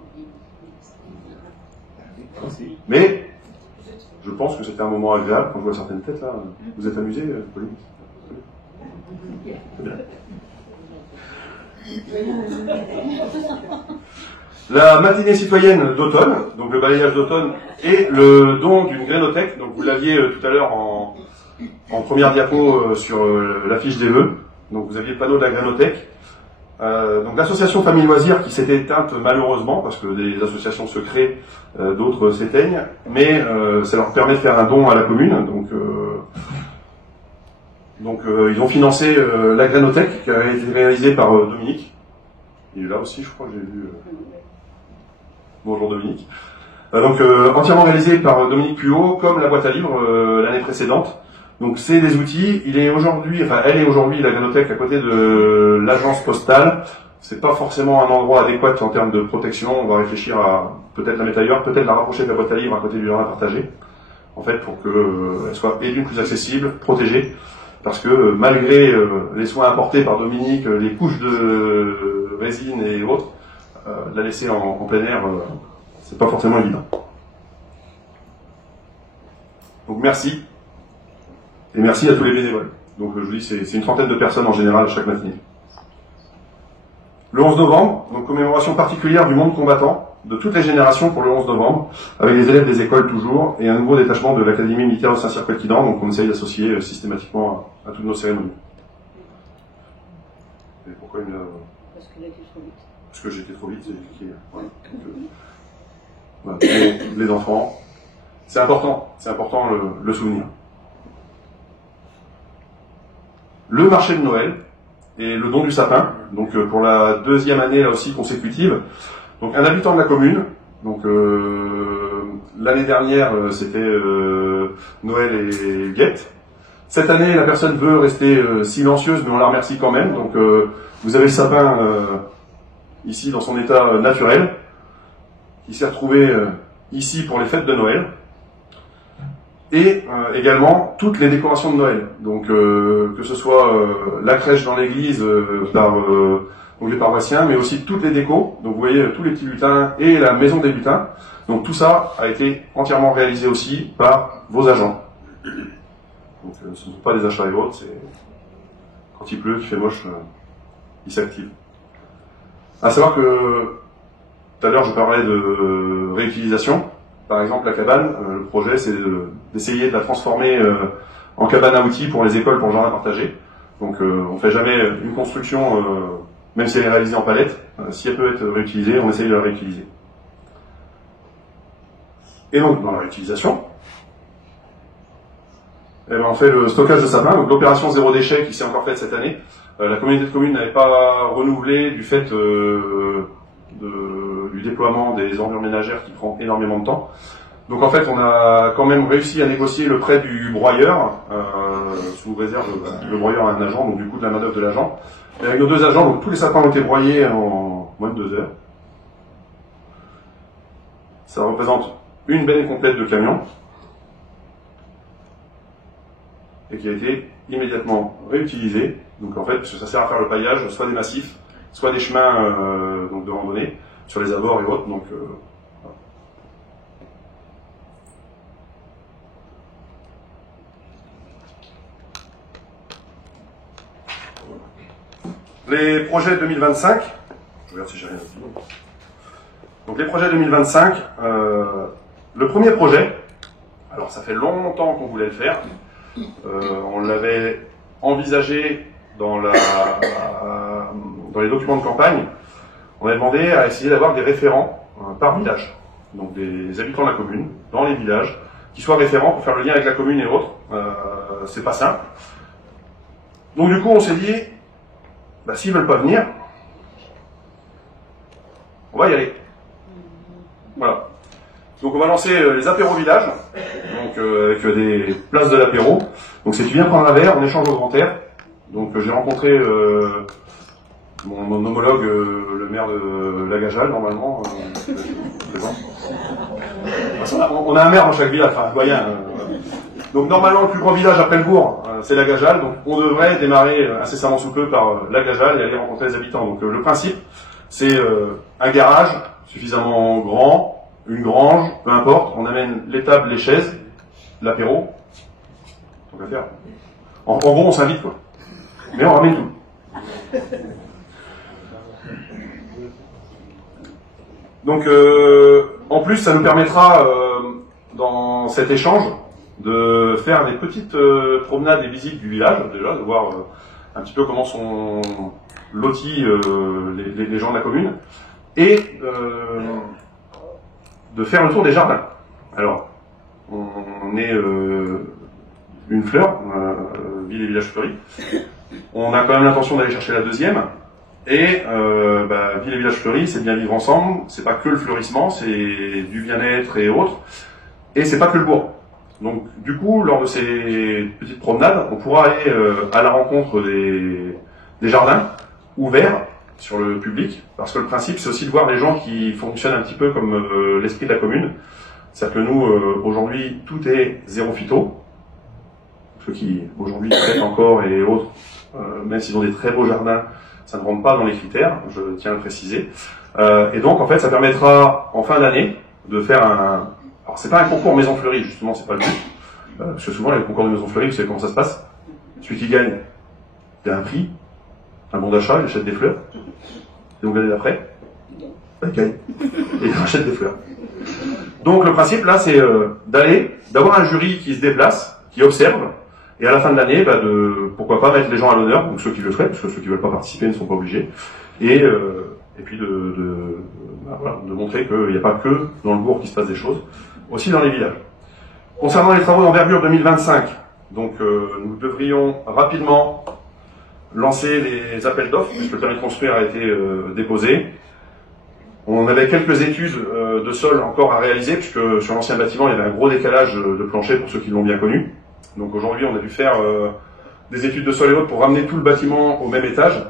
Mais, je pense que c'était un moment agréable. Quand je vois certaines têtes, là, vous êtes amusés, Pauline? C'est bien. La matinée citoyenne d'automne, donc le balayage d'automne, et le don d'une grénothèque. Donc vous l'aviez tout à l'heure en première diapo sur l'affiche des vœux. Donc vous aviez le panneau de la grénothèque. Donc l'association Famille Loisirs qui s'était éteinte malheureusement, parce que des associations se créent, d'autres s'éteignent, mais ça leur permet de faire un don à la commune. Donc ils ont financé la grénothèque qui a été réalisée par Dominique. Il est là aussi, je crois que j'ai vu. Bonjour Dominique. Entièrement réalisé par Dominique Puot, comme la boîte à livres l'année précédente. Donc c'est des outils. Elle est aujourd'hui la grénothèque à côté de l'agence postale. C'est pas forcément un endroit adéquat en termes de protection. On va réfléchir à peut-être la mettre ailleurs, peut-être la rapprocher de la boîte à livres à côté du jardin partagé. En fait, pour qu'elle soit d'une plus accessible, protégée. Parce que malgré les soins apportés par Dominique, les couches de résine et autres, la laisser en plein air, c'est pas forcément évident. Donc merci. Et merci à tous les bénévoles. Donc je vous dis, c'est une trentaine de personnes en général chaque matinée. Le 11 novembre, donc commémoration particulière du monde combattant, de toutes les générations pour le 11 novembre, avec les élèves des écoles toujours, et un nouveau détachement de l'Académie militaire de Saint-Cyr-Couëtquidan, donc on essaye d'associer systématiquement à toutes nos cérémonies. Et pourquoi il me... Parce que là, tu es trop vite. Parce que j'étais trop vite, j'ai cliqué. Voilà. Les enfants, c'est important le souvenir. Le marché de Noël et le don du sapin, donc pour la deuxième année là aussi consécutive. Donc un habitant de la commune, donc l'année dernière c'était Noël et Guette. Cette année la personne veut rester silencieuse, mais on la remercie quand même. Donc vous avez le sapin ici dans son état naturel, qui s'est retrouvé ici pour les fêtes de Noël. Et également toutes les décorations de Noël. Donc que ce soit la crèche dans l'église par les paroissiens, mais aussi toutes les décos. Donc vous voyez tous les petits lutins et la maison des lutins. Donc tout ça a été entièrement réalisé aussi par vos agents. Donc ce ne sont pas des achats et autres, c'est quand il pleut, qu'il fait moche, ils s'activent. À savoir que tout à l'heure je parlais de réutilisation. Par exemple, la cabane, le projet, c'est d'essayer de la transformer en cabane à outils pour les écoles, pour le jardin partagé. Donc, on ne fait jamais une construction, même si elle est réalisée en palette. Si elle peut être réutilisée, on essaye de la réutiliser. Et donc, dans la réutilisation, on fait le stockage de sapins, donc l'opération zéro déchet qui s'est encore faite cette année. La communauté de communes n'avait pas renouvelé du fait du déploiement des ordures ménagères qui prend énormément de temps. Donc en fait, on a quand même réussi à négocier le prêt du broyeur, sous réserve, le broyeur a un agent, donc du coup de la main-d'œuvre de l'agent. Et avec nos deux agents, donc tous les sapins ont été broyés en moins de 2 heures. Ça représente une benne complète de camion, et qui a été immédiatement réutilisée. Donc en fait, ça sert à faire le paillage, soit des massifs, soit des chemins donc de randonnée, sur les abords et autres. Donc, voilà. Les projets 2025, je regarde si j'ai rien dit. Donc les projets 2025, le premier projet, alors ça fait longtemps qu'on voulait le faire, on l'avait envisagé dans les documents de campagne. On a demandé à essayer d'avoir des référents par village, donc des habitants de la commune, dans les villages, qui soient référents pour faire le lien avec la commune et autres. C'est pas simple. Donc du coup, on s'est dit, s'ils veulent pas venir, on va y aller. Voilà. Donc on va lancer les apéros village, donc avec des places de l'apéro. Donc c'est tu viens prendre un verre, on échange au grand air. Donc j'ai rencontré mon homologue, le maire de Lagajal, normalement, présent. On a un maire dans chaque village, enfin un doyen. Donc normalement, le plus grand village après le bourg, c'est Lagajal. Donc on devrait démarrer incessamment sous peu par Lagajal et aller rencontrer les habitants. Donc le principe, c'est un garage suffisamment grand, une grange, peu importe. On amène les tables, les chaises, l'apéro. Donc à faire. En gros, on s'invite quoi. Mais on ramène tout. Donc, en plus, ça nous permettra, dans cet échange, de faire des petites promenades et visites du village, déjà, de voir un petit peu comment sont lotis les gens de la commune, et de faire le tour des jardins. Alors, on est une fleur, ville et village fleuri. On a quand même l'intention d'aller chercher la deuxième. Et ville et village fleuri, c'est bien vivre ensemble. C'est pas que le fleurissement, c'est du bien-être et autres. Et c'est pas que le bourg. Donc, du coup, lors de ces petites promenades, on pourra aller à la rencontre des jardins ouverts sur le public, parce que le principe, c'est aussi de voir les gens qui fonctionnent un petit peu comme l'esprit de la commune. C'est-à-dire que nous, aujourd'hui, tout est zéro phyto. Ceux qui, aujourd'hui, traitent encore et autres, même s'ils ont des très beaux jardins, ça ne rentre pas dans les critères, je tiens à le préciser. Et donc, en fait, ça permettra, en fin d'année, de faire un... Alors, c'est pas un concours maison fleurie, justement, c'est pas le but. Parce que souvent, les concours de maison fleurie, vous savez comment ça se passe. Celui qui gagne, il y a un prix, un bon d'achat, il achète des fleurs. Et donc, l'année d'après, il gagne. Et il achète des fleurs. Donc, le principe, là, c'est d'avoir un jury qui se déplace, qui observe, et à la fin de l'année, pourquoi pas mettre les gens à l'honneur, donc ceux qui le souhaitent, parce que ceux qui veulent pas participer ne sont pas obligés, et puis de montrer qu'il n'y a pas que dans le bourg qu'il se passe des choses, aussi dans les villages. Concernant les travaux d'envergure 2025, donc nous devrions rapidement lancer les appels d'offres, puisque le permis de construire a été déposé. On avait quelques études de sol encore à réaliser, puisque sur l'ancien bâtiment, il y avait un gros décalage de plancher pour ceux qui l'ont bien connu. Donc aujourd'hui, on a dû faire des études de sol et autres pour ramener tout le bâtiment au même étage.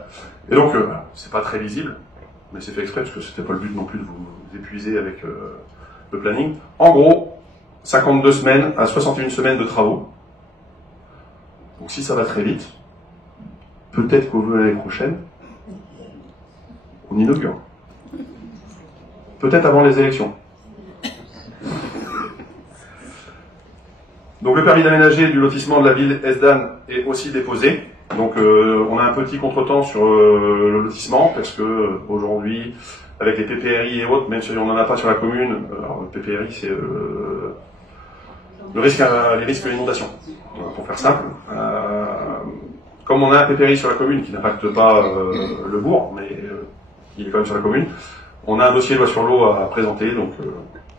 Et donc, c'est pas très visible, mais c'est fait exprès parce que c'était pas le but non plus de vous épuiser avec le planning. En gros, 52 semaines à 61 semaines de travaux. Donc si ça va très vite, peut-être qu'au l'année prochaine, on inaugure. Peut-être avant les élections. Donc le permis d'aménager du lotissement de la ville Hesdin est aussi déposé. Donc on a un petit contretemps sur le lotissement parce que aujourd'hui, avec les PPRI et autres, même si on n'en a pas sur la commune, alors le PPRI c'est les risques d'inondation. Pour faire simple, comme on a un PPRI sur la commune qui n'impacte pas le bourg, mais il est quand même sur la commune, on a un dossier loi sur l'eau à présenter, donc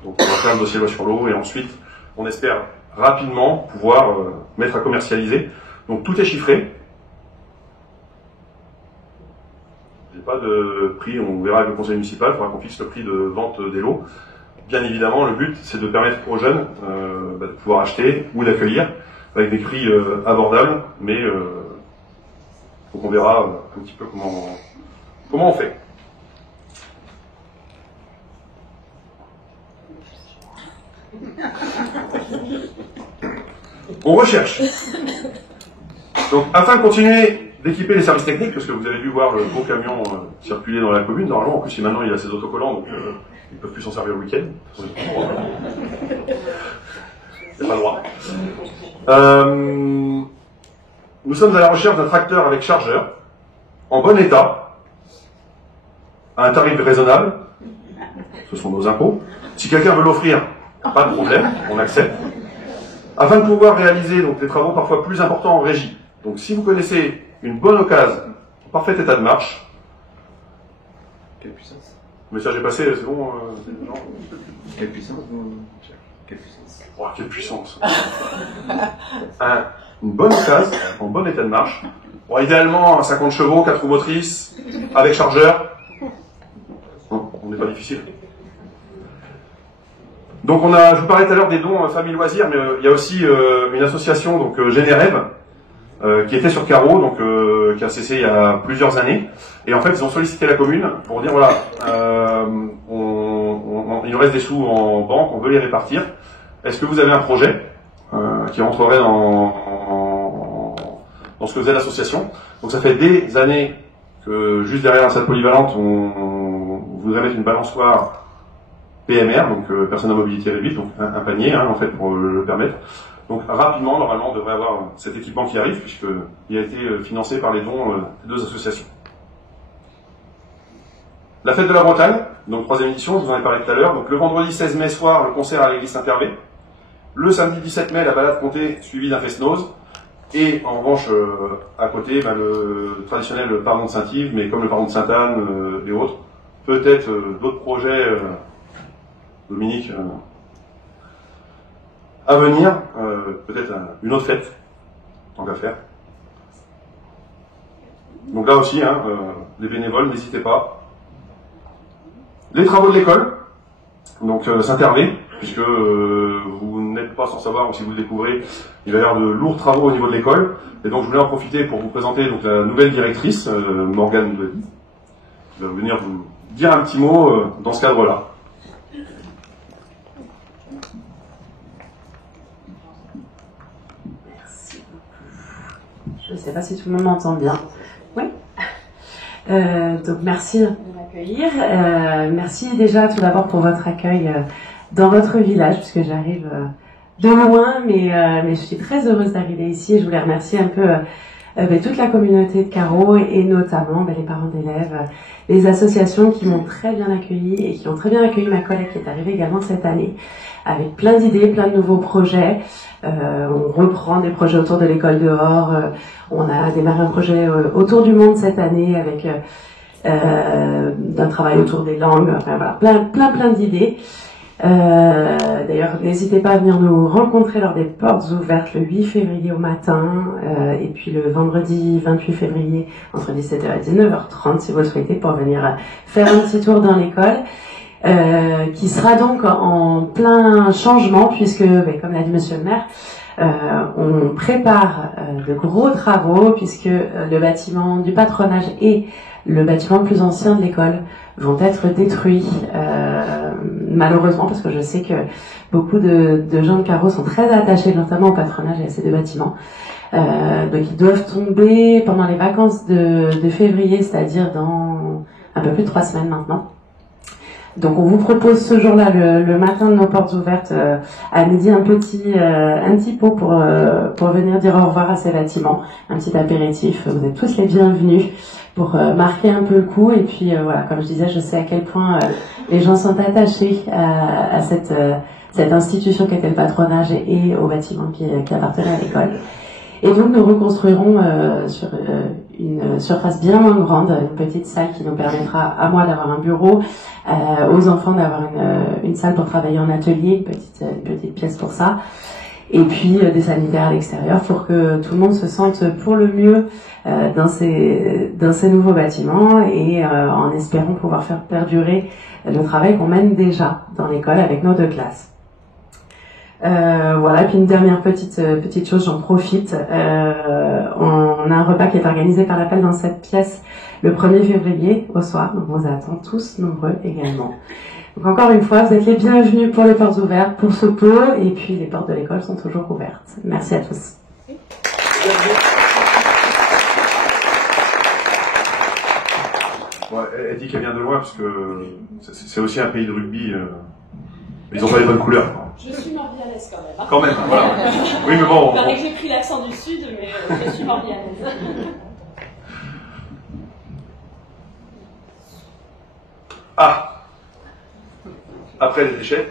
on va faire un dossier loi sur l'eau et ensuite on espère rapidement pouvoir mettre à commercialiser. Donc tout est chiffré. J'ai pas de prix, on verra avec le conseil municipal, il faudra qu'on fixe le prix de vente des lots. Bien évidemment, le but c'est de permettre aux jeunes de pouvoir acheter ou d'accueillir avec des prix abordables, mais donc on verra un petit peu comment on fait. On recherche. Donc, afin de continuer d'équiper les services techniques, parce que vous avez dû voir le gros camion circuler dans la commune, normalement, en plus, maintenant, il a ses autocollants, donc ils ne peuvent plus s'en servir le week-end. C'est pas le droit. Nous sommes à la recherche d'un tracteur avec chargeur, en bon état, à un tarif raisonnable, ce sont nos impôts. Si quelqu'un veut l'offrir, pas de problème, on accepte. Afin de pouvoir réaliser donc, des travaux parfois plus importants en régie. Donc si vous connaissez une bonne occasion, en parfait état de marche. Quelle puissance? Le message est passé, c'est bon non. Quelle puissance? Quelle puissance? Oh, quelle puissance. Une bonne occasion, en bon état de marche. Bon, idéalement, 50 chevaux, 4 roues motrices, avec chargeur. Non, on n'est pas difficile. Donc je vous parlais tout à l'heure des dons famille loisirs, mais il y a aussi une association, donc Générève, qui était sur Carreau, donc qui a cessé il y a plusieurs années. Et en fait, ils ont sollicité la commune pour dire voilà, il nous reste des sous en banque, on veut les répartir. Est-ce que vous avez un projet qui rentrerait dans ce que faisait l'association? Donc ça fait des années que juste derrière la salle polyvalente, on voudrait mettre une balançoire PMR, donc personne à mobilité réduite, donc un panier en fait pour le permettre. Donc rapidement, normalement, on devrait avoir cet équipement qui arrive, puisqu'il a été financé par les dons des deux associations. La fête de la Bretagne, donc 3e édition, je vous en ai parlé tout à l'heure. Donc le vendredi 16 mai soir, le concert à l'église Saint-Hervé. Le samedi 17 mai, la balade comptée suivie d'un fest-noz. Et en revanche, à côté, le traditionnel pardon de Saint-Yves, mais comme le pardon de Sainte-Anne et autres, peut-être d'autres projets, Dominique, à venir, peut-être une autre fête, tant qu'à faire. Donc là aussi, les bénévoles, n'hésitez pas. Les travaux de l'école, donc Saint-Hervé, puisque vous n'êtes pas sans savoir, ou si vous le découvrez, il va y avoir de lourds travaux au niveau de l'école. Et donc je voulais en profiter pour vous présenter donc, la nouvelle directrice, Morgane Douady, qui va venir vous dire un petit mot dans ce cadre-là. Je ne sais pas si tout le monde m'entend bien. Oui. Donc merci de m'accueillir. Merci déjà tout d'abord pour votre accueil dans votre village, puisque j'arrive de loin, mais je suis très heureuse d'arriver ici. Et je voulais remercier un peu toute la communauté de Carreau et notamment les parents d'élèves, les associations qui m'ont très bien accueilli et qui ont très bien accueilli ma collègue qui est arrivée également cette année, avec plein d'idées, plein de nouveaux projets. On reprend des projets autour de l'école dehors. On a démarré un projet autour du monde cette année avec d'un travail autour des langues. Enfin voilà, plein d'idées. D'ailleurs, n'hésitez pas à venir nous rencontrer lors des portes ouvertes le 8 février au matin et puis le vendredi 28 février entre 17h et 19h30 si vous le souhaitez pour venir faire un petit tour dans l'école. Qui sera donc en plein changement puisque, comme l'a dit Monsieur le maire, on prépare de gros travaux puisque le bâtiment du patronage et le bâtiment le plus ancien de l'école vont être détruits malheureusement parce que je sais que beaucoup de gens de Carreau sont très attachés notamment au patronage et à ces deux bâtiments. Donc ils doivent tomber pendant les vacances de février, c'est-à-dire dans un peu plus de 3 semaines maintenant. Donc on vous propose ce jour-là, le matin de nos portes ouvertes, à midi un petit pot pour venir dire au revoir à ces bâtiments, un petit apéritif. Vous êtes tous les bienvenus pour marquer un peu le coup. Et puis voilà, comme je disais, je sais à quel point les gens sont attachés à cette institution qui était le patronage et au bâtiment qui appartenait à l'école. Et donc nous reconstruirons sur une surface bien moins grande, une petite salle qui nous permettra à moi d'avoir un bureau, aux enfants d'avoir une salle pour travailler en atelier, une petite pièce pour ça, et puis des sanitaires à l'extérieur pour que tout le monde se sente pour le mieux dans ces nouveaux bâtiments et en espérant pouvoir faire perdurer le travail qu'on mène déjà dans l'école avec nos 2 classes. Voilà, puis une dernière petite chose, j'en profite. On a un repas qui est organisé par l'appel dans cette pièce le 1er février au soir, donc on vous attend tous nombreux également. Donc encore une fois, vous êtes les bienvenus pour les portes ouvertes, pour ce pot, et puis les portes de l'école sont toujours ouvertes. Merci à tous. Ouais, elle dit qu'elle vient de loin parce que c'est aussi un pays de rugby. Ils n'ont pas les bonnes couleurs. Je suis morbihannaise quand même. Hein. Quand même, voilà. Oui, mais bon. Il paraît que j'ai pris l'accent du sud, mais je suis morbihannaise. Ah, après les déchets,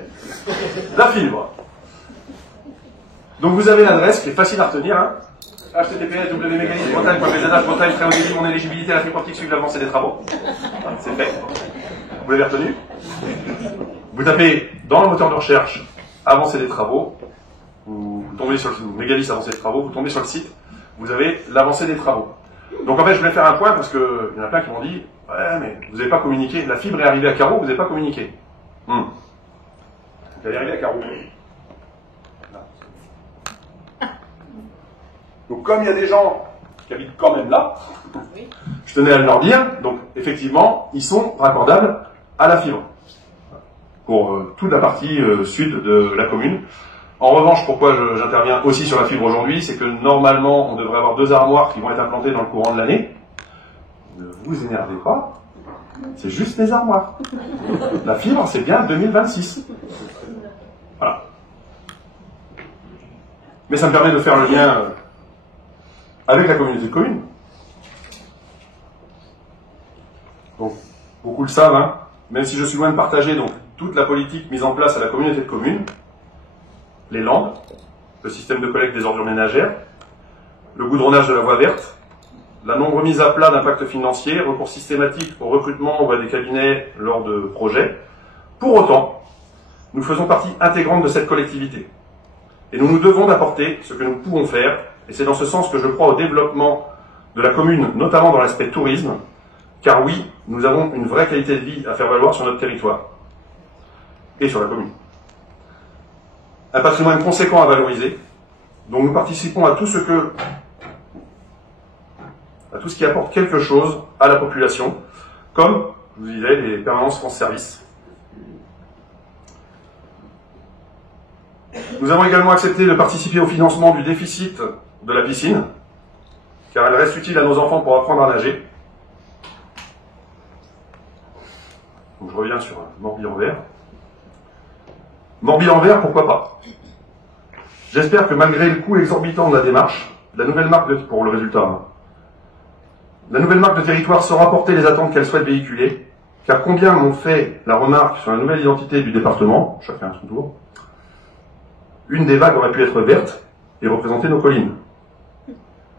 la fibre. Donc vous avez l'adresse qui est facile à retenir. https://www.mécanisme-bretagne.bzh-bretagne, très haut débit, mon éligibilité à la fibre optique suive l'avancée des travaux. C'est fait. Vous l'avez retenu. Vous tapez dans le moteur de recherche avancée des travaux, vous tombez sur le site Mégalis avancée des travaux, vous tombez sur le site, vous avez l'avancée des travaux. Donc en fait je voulais faire un point parce qu'il y en a plein qui m'ont dit ouais mais vous n'avez pas communiqué, la fibre est arrivée à Carreau, vous n'avez pas communiqué. Elle est arrivée à Carreau. Donc comme il y a des gens qui habitent quand même là, je tenais à leur dire, donc effectivement, ils sont raccordables à la fibre pour toute la partie sud de la commune. En revanche, pourquoi j'interviens aussi sur la fibre aujourd'hui, c'est que normalement, on devrait avoir 2 armoires qui vont être implantées dans le courant de l'année. Ne vous énervez pas, c'est juste les armoires. La fibre, c'est bien 2026. Voilà. Mais ça me permet de faire le lien avec la communauté de communes. Donc, beaucoup le savent, hein, même si je suis loin de partager donc, toute la politique mise en place à la communauté de communes, les landes, le système de collecte des ordures ménagères, le goudronnage de la voie verte, la non-remise à plat d'impact financier, recours systématique au recrutement ou à des cabinets lors de projets. Pour autant, nous faisons partie intégrante de cette collectivité. Et nous nous devons d'apporter ce que nous pouvons faire, et c'est dans ce sens que je crois au développement de la commune, notamment dans l'aspect tourisme, car oui, nous avons une vraie qualité de vie à faire valoir sur notre territoire et sur la commune. Un patrimoine conséquent à valoriser, dont nous participons à tout ce qui apporte quelque chose à la population, comme, je vous disais, les permanences France Service. Nous avons également accepté de participer au financement du déficit de la piscine, car elle reste utile à nos enfants pour apprendre à nager. Donc je reviens sur Morbihan-Vert. Morbihan-Vert, pourquoi pas? J'espère que malgré le coût exorbitant de la démarche, la nouvelle marque pour le résultat, la nouvelle marque de territoire saura porter les attentes qu'elle souhaite véhiculer, car combien m'ont fait la remarque sur la nouvelle identité du département, chacun à son tour. Une des vagues aurait pu être verte et représenter nos collines.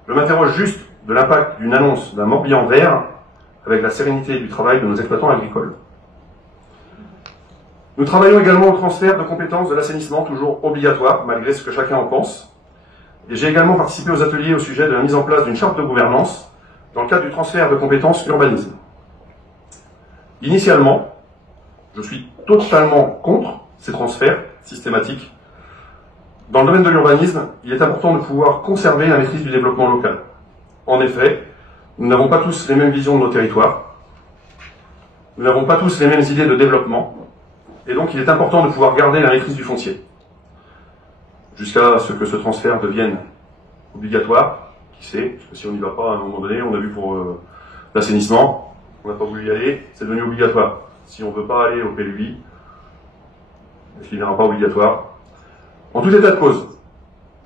Je m'interroge juste de l'impact d'une annonce d'un Morbihan vert avec la sérénité du travail de nos exploitants agricoles. Nous travaillons également au transfert de compétences de l'assainissement, toujours obligatoire, malgré ce que chacun en pense. Et j'ai également participé aux ateliers au sujet de la mise en place d'une charte de gouvernance dans le cadre du transfert de compétences urbanisme. Initialement, je suis totalement contre ces transferts systématiques. Dans le domaine de l'urbanisme, il est important de pouvoir conserver la maîtrise du développement local. En effet, nous n'avons pas tous les mêmes visions de nos territoires, nous n'avons pas tous les mêmes idées de développement, et donc il est important de pouvoir garder la maîtrise du foncier. Jusqu'à ce que ce transfert devienne obligatoire, qui sait, parce que si on n'y va pas à un moment donné, on a vu pour l'assainissement, on n'a pas voulu y aller, c'est devenu obligatoire. Si on ne veut pas aller au PLUI, il ne deviendra pas obligatoire. En tout état de cause,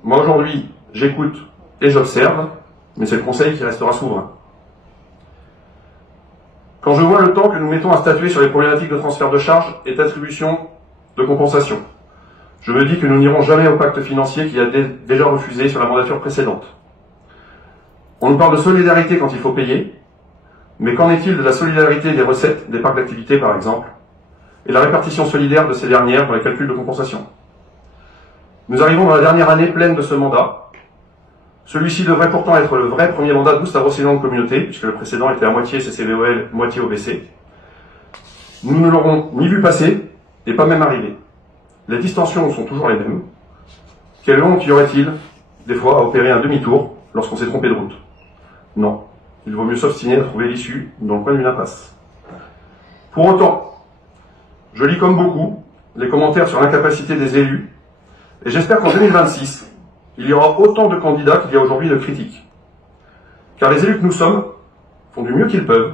moi aujourd'hui, j'écoute et j'observe, mais c'est le Conseil qui restera souverain. Quand je vois le temps que nous mettons à statuer sur les problématiques de transfert de charges et d'attribution de compensation, je me dis que nous n'irons jamais au pacte financier qui a déjà refusé sur la mandature précédente. On nous parle de solidarité quand il faut payer, mais qu'en est-il de la solidarité des recettes des parcs d'activité par exemple, et la répartition solidaire de ces dernières dans les calculs de compensation? Nous arrivons dans la dernière année pleine de ce mandat. Celui-ci devrait pourtant être le vrai premier mandat de Gustave Roussillon de communauté, puisque le précédent était à moitié CCVOL, moitié OBC. Nous ne l'aurons ni vu passer, et pas même arriver. Les distensions sont toujours les mêmes. Quelle honte y aurait-il, des fois, à opérer un demi-tour lorsqu'on s'est trompé de route? Non, il vaut mieux s'obstiner à trouver l'issue dans le coin d'une impasse. Pour autant, je lis comme beaucoup les commentaires sur l'incapacité des élus, et j'espère qu'en 2026, il y aura autant de candidats qu'il y a aujourd'hui de critiques. Car les élus que nous sommes font du mieux qu'ils peuvent,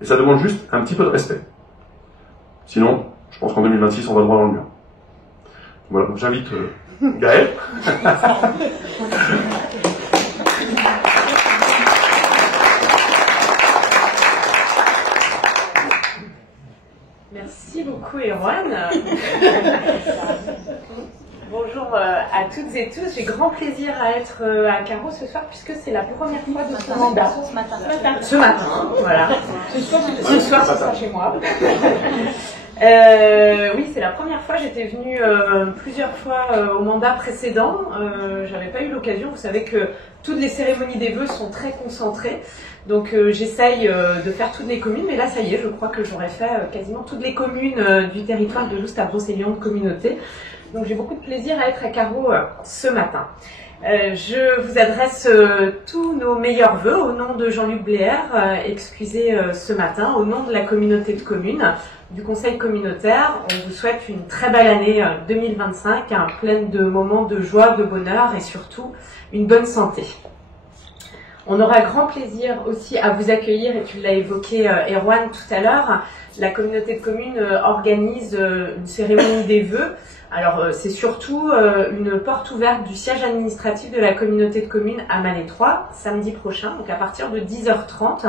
et ça demande juste un petit peu de respect. Sinon, je pense qu'en 2026, on va droit dans le mur. Voilà, donc j'invite Gaël. Merci beaucoup, Erwan. Bonjour à toutes et tous. J'ai grand plaisir à être à Carreau ce soir puisque c'est la première fois de ce mandat. Ce matin, voilà. Ce soir, ce sera chez moi. Oui, c'est la première fois. J'étais venue plusieurs fois au mandat précédent. J'avais pas eu l'occasion. Vous savez que toutes les cérémonies des vœux sont très concentrées. Donc j'essaye de faire toutes les communes, mais là ça y est, je crois que j'aurais fait quasiment toutes les communes du territoire de Loust à Brocéliande communauté. Donc j'ai beaucoup de plaisir à être à Carreau ce matin. Je vous adresse tous nos meilleurs vœux au nom de Jean-Luc Bléaire, excusé ce matin, au nom de la communauté de communes, du conseil communautaire. On vous souhaite une très belle année 2025, pleine de moments de joie, de bonheur et surtout une bonne santé. On aura grand plaisir aussi à vous accueillir, et tu l'as évoqué Erwan tout à l'heure. La communauté de communes organise une cérémonie des vœux. Alors c'est surtout une porte ouverte du siège administratif de la communauté de communes à Malais 3, samedi prochain, donc à partir de 10h30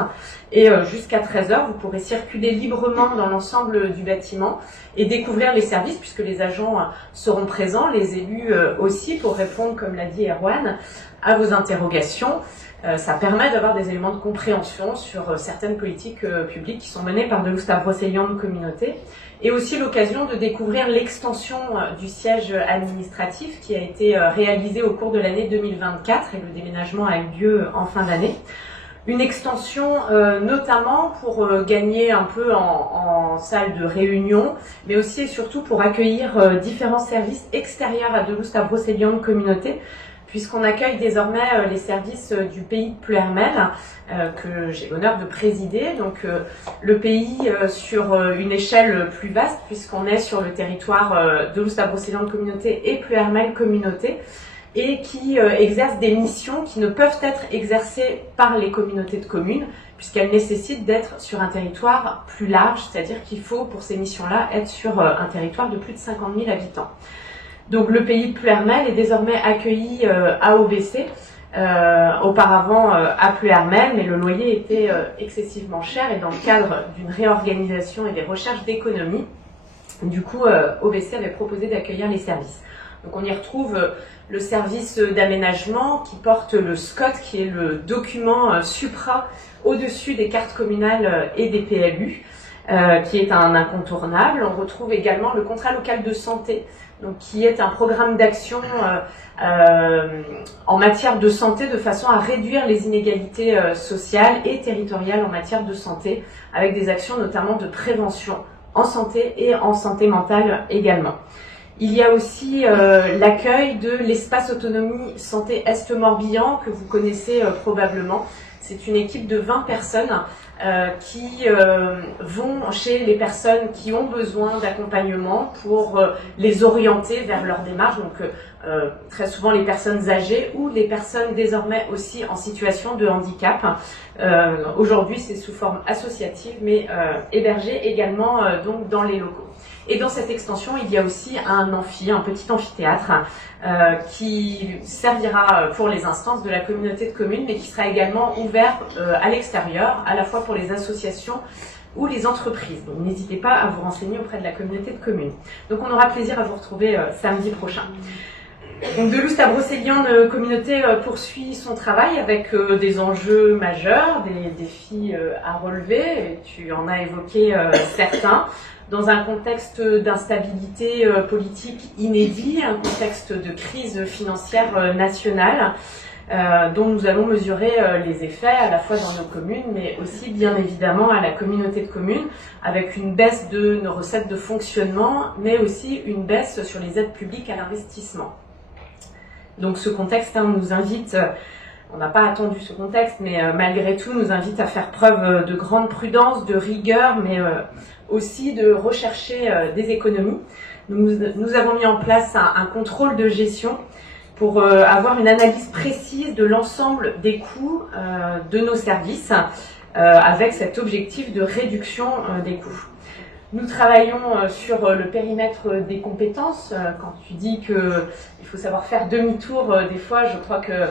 et jusqu'à 13h. Vous pourrez circuler librement dans l'ensemble du bâtiment et découvrir les services, puisque les agents seront présents, les élus aussi, pour répondre, comme l'a dit Erwan, à vos interrogations. Ça permet d'avoir des éléments de compréhension sur certaines politiques publiques qui sont menées par Delouste-Brocéliande Communauté, et aussi l'occasion de découvrir l'extension du siège administratif qui a été réalisée au cours de l'année 2024, et le déménagement a eu lieu en fin d'année. Une extension notamment pour gagner un peu en salle de réunion, mais aussi et surtout pour accueillir différents services extérieurs à Delouste-Brocéliande Communauté, puisqu'on accueille désormais les services du pays de Pluermel, que j'ai l'honneur de présider. Donc le pays sur une échelle plus vaste, puisqu'on est sur le territoire de Delouste-Brocéliande Communauté et Pluermel Communauté, et qui exerce des missions qui ne peuvent être exercées par les communautés de communes, puisqu'elles nécessitent d'être sur un territoire plus large, c'est-à-dire qu'il faut pour ces missions-là être sur un territoire de plus de 50 000 habitants. Donc le pays de Pluermel est désormais accueilli à OBC, auparavant à Pluermel, mais le loyer était excessivement cher, et dans le cadre d'une réorganisation et des recherches d'économie, du coup OBC avait proposé d'accueillir les services. Donc on y retrouve le service d'aménagement qui porte le SCOT, qui est le document supra au-dessus des cartes communales et des PLU, qui est un incontournable. On retrouve également le contrat local de santé, donc qui est un programme d'action en matière de santé, de façon à réduire les inégalités sociales et territoriales en matière de santé, avec des actions notamment de prévention en santé et en santé mentale également. Il y a aussi l'accueil de l'espace autonomie santé Est-Morbihan, que vous connaissez probablement. C'est une équipe de 20 personnes qui vont chez les personnes qui ont besoin d'accompagnement pour les orienter vers leur démarche. Donc très souvent les personnes âgées ou les personnes désormais aussi en situation de handicap. Aujourd'hui c'est sous forme associative, mais hébergées également donc dans les locaux. Et dans cette extension, il y a aussi un petit amphithéâtre qui servira pour les instances de la communauté de communes, mais qui sera également ouvert à l'extérieur, à la fois pour les associations ou les entreprises. Donc n'hésitez pas à vous renseigner auprès de la communauté de communes. Donc on aura plaisir à vous retrouver samedi prochain. Donc Delouste-Brocéliande Communauté poursuit son travail avec des enjeux majeurs, des défis à relever, et tu en as évoqué certains. Dans un contexte d'instabilité politique inédit, un contexte de crise financière nationale, dont nous allons mesurer les effets à la fois dans nos communes, mais aussi bien évidemment à la communauté de communes, avec une baisse de nos recettes de fonctionnement, mais aussi une baisse sur les aides publiques à l'investissement. Donc ce contexte nous invite, on n'a pas attendu ce contexte, mais malgré tout nous invite à faire preuve de grande prudence, de rigueur, mais aussi de rechercher des économies. Nous avons mis en place un contrôle de gestion pour avoir une analyse précise de l'ensemble des coûts de nos services, avec cet objectif de réduction des coûts. Nous travaillons sur le périmètre des compétences. Quand tu dis qu'il faut savoir faire demi-tour, des fois, je crois que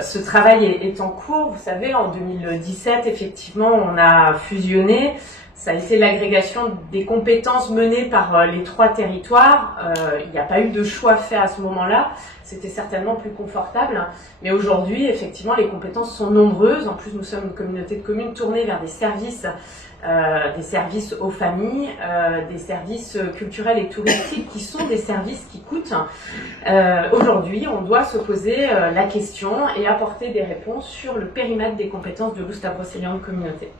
ce travail est en cours. Vous savez, en 2017, effectivement, on a fusionné. Ça a été l'agrégation des compétences menées par les 3 territoires. Il n'y a pas eu de choix fait à ce moment-là. C'était certainement plus confortable. Mais aujourd'hui, effectivement, les compétences sont nombreuses. En plus, nous sommes une communauté de communes tournée vers des services aux familles, des services culturels et touristiques qui sont des services qui coûtent. Aujourd'hui, on doit se poser la question et apporter des réponses sur le périmètre des compétences de Delouste-Brocéliande Communauté.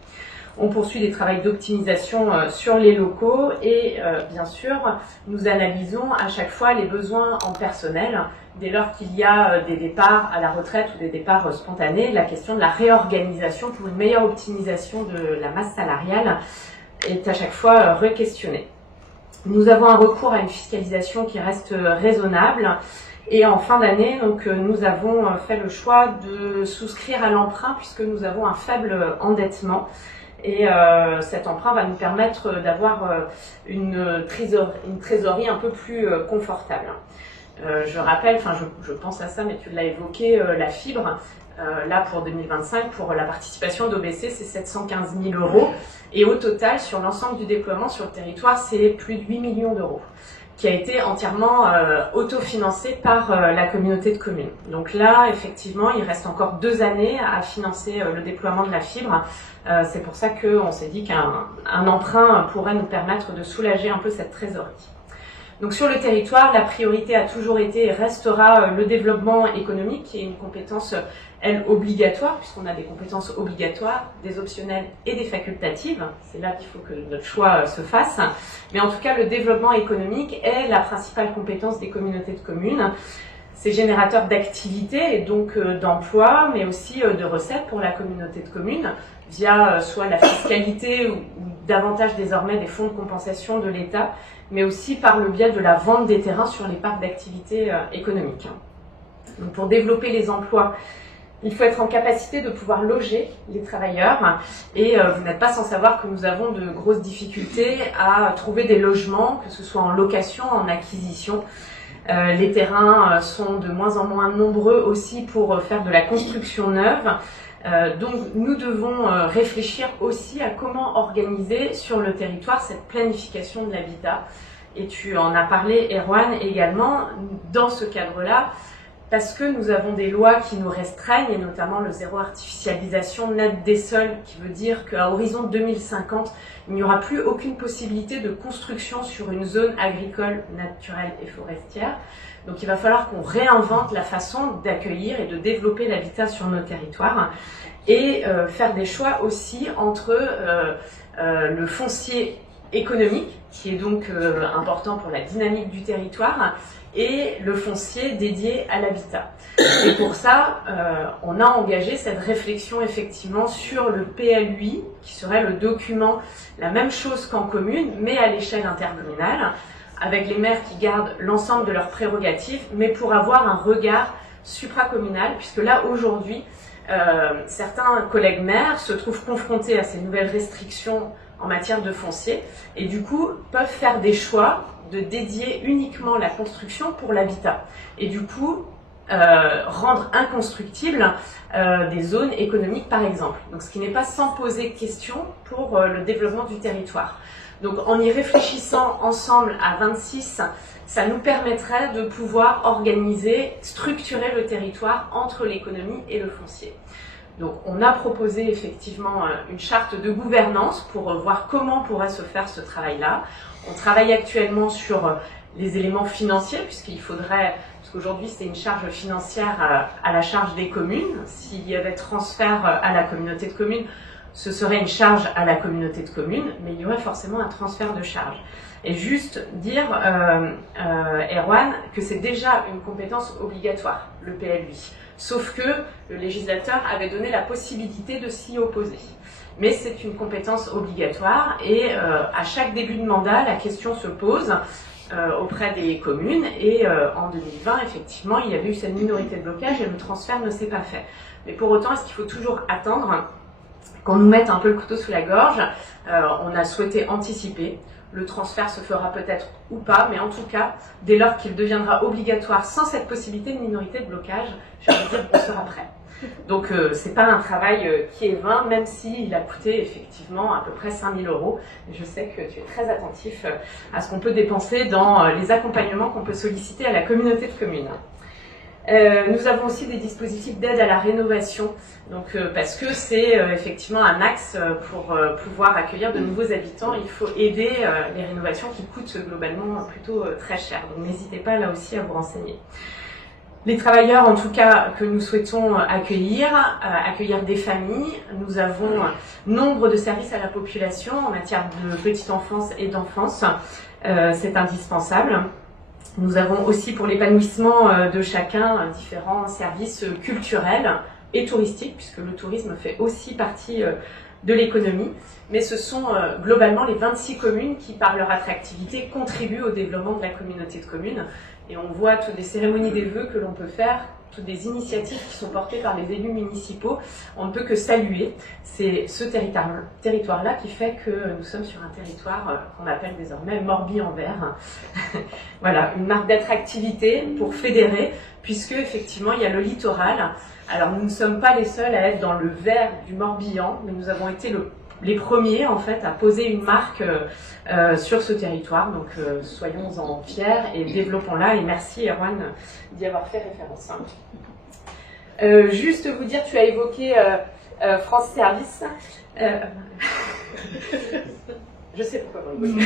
On poursuit des travaux d'optimisation sur les locaux et bien sûr, nous analysons à chaque fois les besoins en personnel. Dès lors qu'il y a des départs à la retraite ou des départs spontanés, la question de la réorganisation pour une meilleure optimisation de la masse salariale est à chaque fois re-questionnée. Nous avons un recours à une fiscalisation qui reste raisonnable. Et en fin d'année, donc, nous avons fait le choix de souscrire à l'emprunt puisque nous avons un faible endettement. Et cet emprunt va nous permettre d'avoir une trésorerie un peu plus confortable. Je rappelle, enfin je pense à ça, mais tu l'as évoqué, la fibre. Là pour 2025, pour la participation d'OBC, c'est 715 000 €. Et au total, sur l'ensemble du déploiement sur le territoire, c'est plus de 8 millions d'euros, qui a été entièrement autofinancé par la communauté de communes. Donc là, effectivement, il reste encore 2 années à financer le déploiement de la fibre. C'est pour ça qu'on s'est dit qu'un emprunt pourrait nous permettre de soulager un peu cette trésorerie. Donc sur le territoire, la priorité a toujours été et restera le développement économique, qui est une compétence, elle, obligatoire, puisqu'on a des compétences obligatoires, des optionnelles et des facultatives. C'est là qu'il faut que notre choix se fasse. Mais en tout cas, le développement économique est la principale compétence des communautés de communes. C'est générateur d'activité et donc d'emplois, mais aussi de recettes pour la communauté de communes, via soit la fiscalité ou davantage désormais des fonds de compensation de l'État, mais aussi par le biais de la vente des terrains sur les parcs d'activité économiques. Donc pour développer les emplois, il faut être en capacité de pouvoir loger les travailleurs et vous n'êtes pas sans savoir que nous avons de grosses difficultés à trouver des logements, que ce soit en location, en acquisition. Les terrains sont de moins en moins nombreux aussi pour faire de la construction neuve. Donc nous devons réfléchir aussi à comment organiser sur le territoire cette planification de l'habitat. Et tu en as parlé, Erwan, également, dans ce cadre-là, parce que nous avons des lois qui nous restreignent, et notamment le zéro artificialisation nette des sols, qui veut dire qu'à horizon 2050, il n'y aura plus aucune possibilité de construction sur une zone agricole, naturelle et forestière. Donc il va falloir qu'on réinvente la façon d'accueillir et de développer l'habitat sur nos territoires et faire des choix aussi entre le foncier économique, qui est donc important pour la dynamique du territoire, et le foncier dédié à l'habitat. Et pour ça, on a engagé cette réflexion effectivement sur le PLUI, qui serait le document, la même chose qu'en commune, mais à l'échelle intercommunale, avec les maires qui gardent l'ensemble de leurs prérogatives, mais pour avoir un regard supracommunal, puisque là, aujourd'hui, certains collègues maires se trouvent confrontés à ces nouvelles restrictions en matière de foncier, et du coup, peuvent faire des choix de dédier uniquement la construction pour l'habitat, et du coup, rendre inconstructibles des zones économiques, par exemple. Donc, ce qui n'est pas sans poser question pour le développement du territoire. Donc en y réfléchissant ensemble à 26, ça nous permettrait de pouvoir organiser, structurer le territoire entre l'économie et le foncier. Donc on a proposé effectivement une charte de gouvernance pour voir comment pourrait se faire ce travail-là. On travaille actuellement sur les éléments financiers, puisqu'il faudrait, parce qu'aujourd'hui c'est une charge financière à la charge des communes. S'il y avait transfert à la communauté de communes, ce serait une charge à la communauté de communes, mais il y aurait forcément un transfert de charge. Et juste dire, Erwan, que c'est déjà une compétence obligatoire, le PLUI. Sauf que le législateur avait donné la possibilité de s'y opposer. Mais c'est une compétence obligatoire et à chaque début de mandat, la question se pose auprès des communes. Et en 2020, effectivement, il y avait eu cette minorité de blocage et le transfert ne s'est pas fait. Mais pour autant, est-ce qu'il faut toujours attendre qu'on nous mette un peu le couteau sous la gorge? On a souhaité anticiper. Le transfert se fera peut-être ou pas, mais en tout cas, dès lors qu'il deviendra obligatoire sans cette possibilité de minorité de blocage, je veux dire qu'on sera prêt. Donc c'est pas un travail qui est vain, même s'il a coûté effectivement à peu près 5 000 €. Je sais que tu es très attentif à ce qu'on peut dépenser dans les accompagnements qu'on peut solliciter à la communauté de communes. Nous avons aussi des dispositifs d'aide à la rénovation, donc, parce que c'est effectivement un axe pour pouvoir accueillir de nouveaux habitants. Il faut aider les rénovations qui coûtent globalement plutôt très cher. Donc n'hésitez pas là aussi à vous renseigner. Les travailleurs, en tout cas, que nous souhaitons accueillir des familles. Nous avons nombre de services à la population en matière de petite enfance et d'enfance. C'est indispensable. Nous avons aussi, pour l'épanouissement de chacun, différents services culturels et touristiques, puisque le tourisme fait aussi partie de l'économie. Mais ce sont globalement les 26 communes qui, par leur attractivité, contribuent au développement de la communauté de communes. Et on voit toutes les cérémonies des vœux que l'on peut faire, toutes les initiatives qui sont portées par les élus municipaux. On ne peut que saluer. C'est ce territoire-là qui fait que nous sommes sur un territoire qu'on appelle désormais Morbihan-Vert. Voilà, une marque d'attractivité pour fédérer, puisque effectivement il y a le littoral. Alors nous ne sommes pas les seuls à être dans le vert du Morbihan, mais nous avons été les premiers en fait à poser une marque sur ce territoire, donc soyons-en fiers et développons-la, et merci Erwan d'y avoir fait référence. Juste vous dire, tu as évoqué France Service. Je sais pourquoi vous évoquez.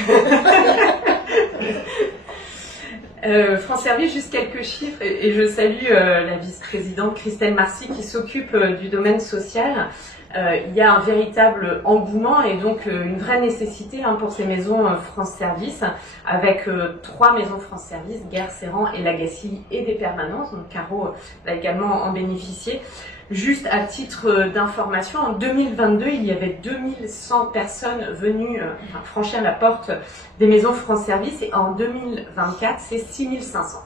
France Service, juste quelques chiffres, et je salue la vice-présidente Christelle Marcy qui s'occupe du domaine social. Il y a un véritable engouement et donc une vraie nécessité pour ces maisons France Service, avec 3 maisons France Service, Guerre, Serran et Lagacilly, et des permanences, donc Caro va également en bénéficier. Juste à titre d'information, en 2022, il y avait 2100 personnes venues franchir la porte des maisons France Service, et en 2024, c'est 6500.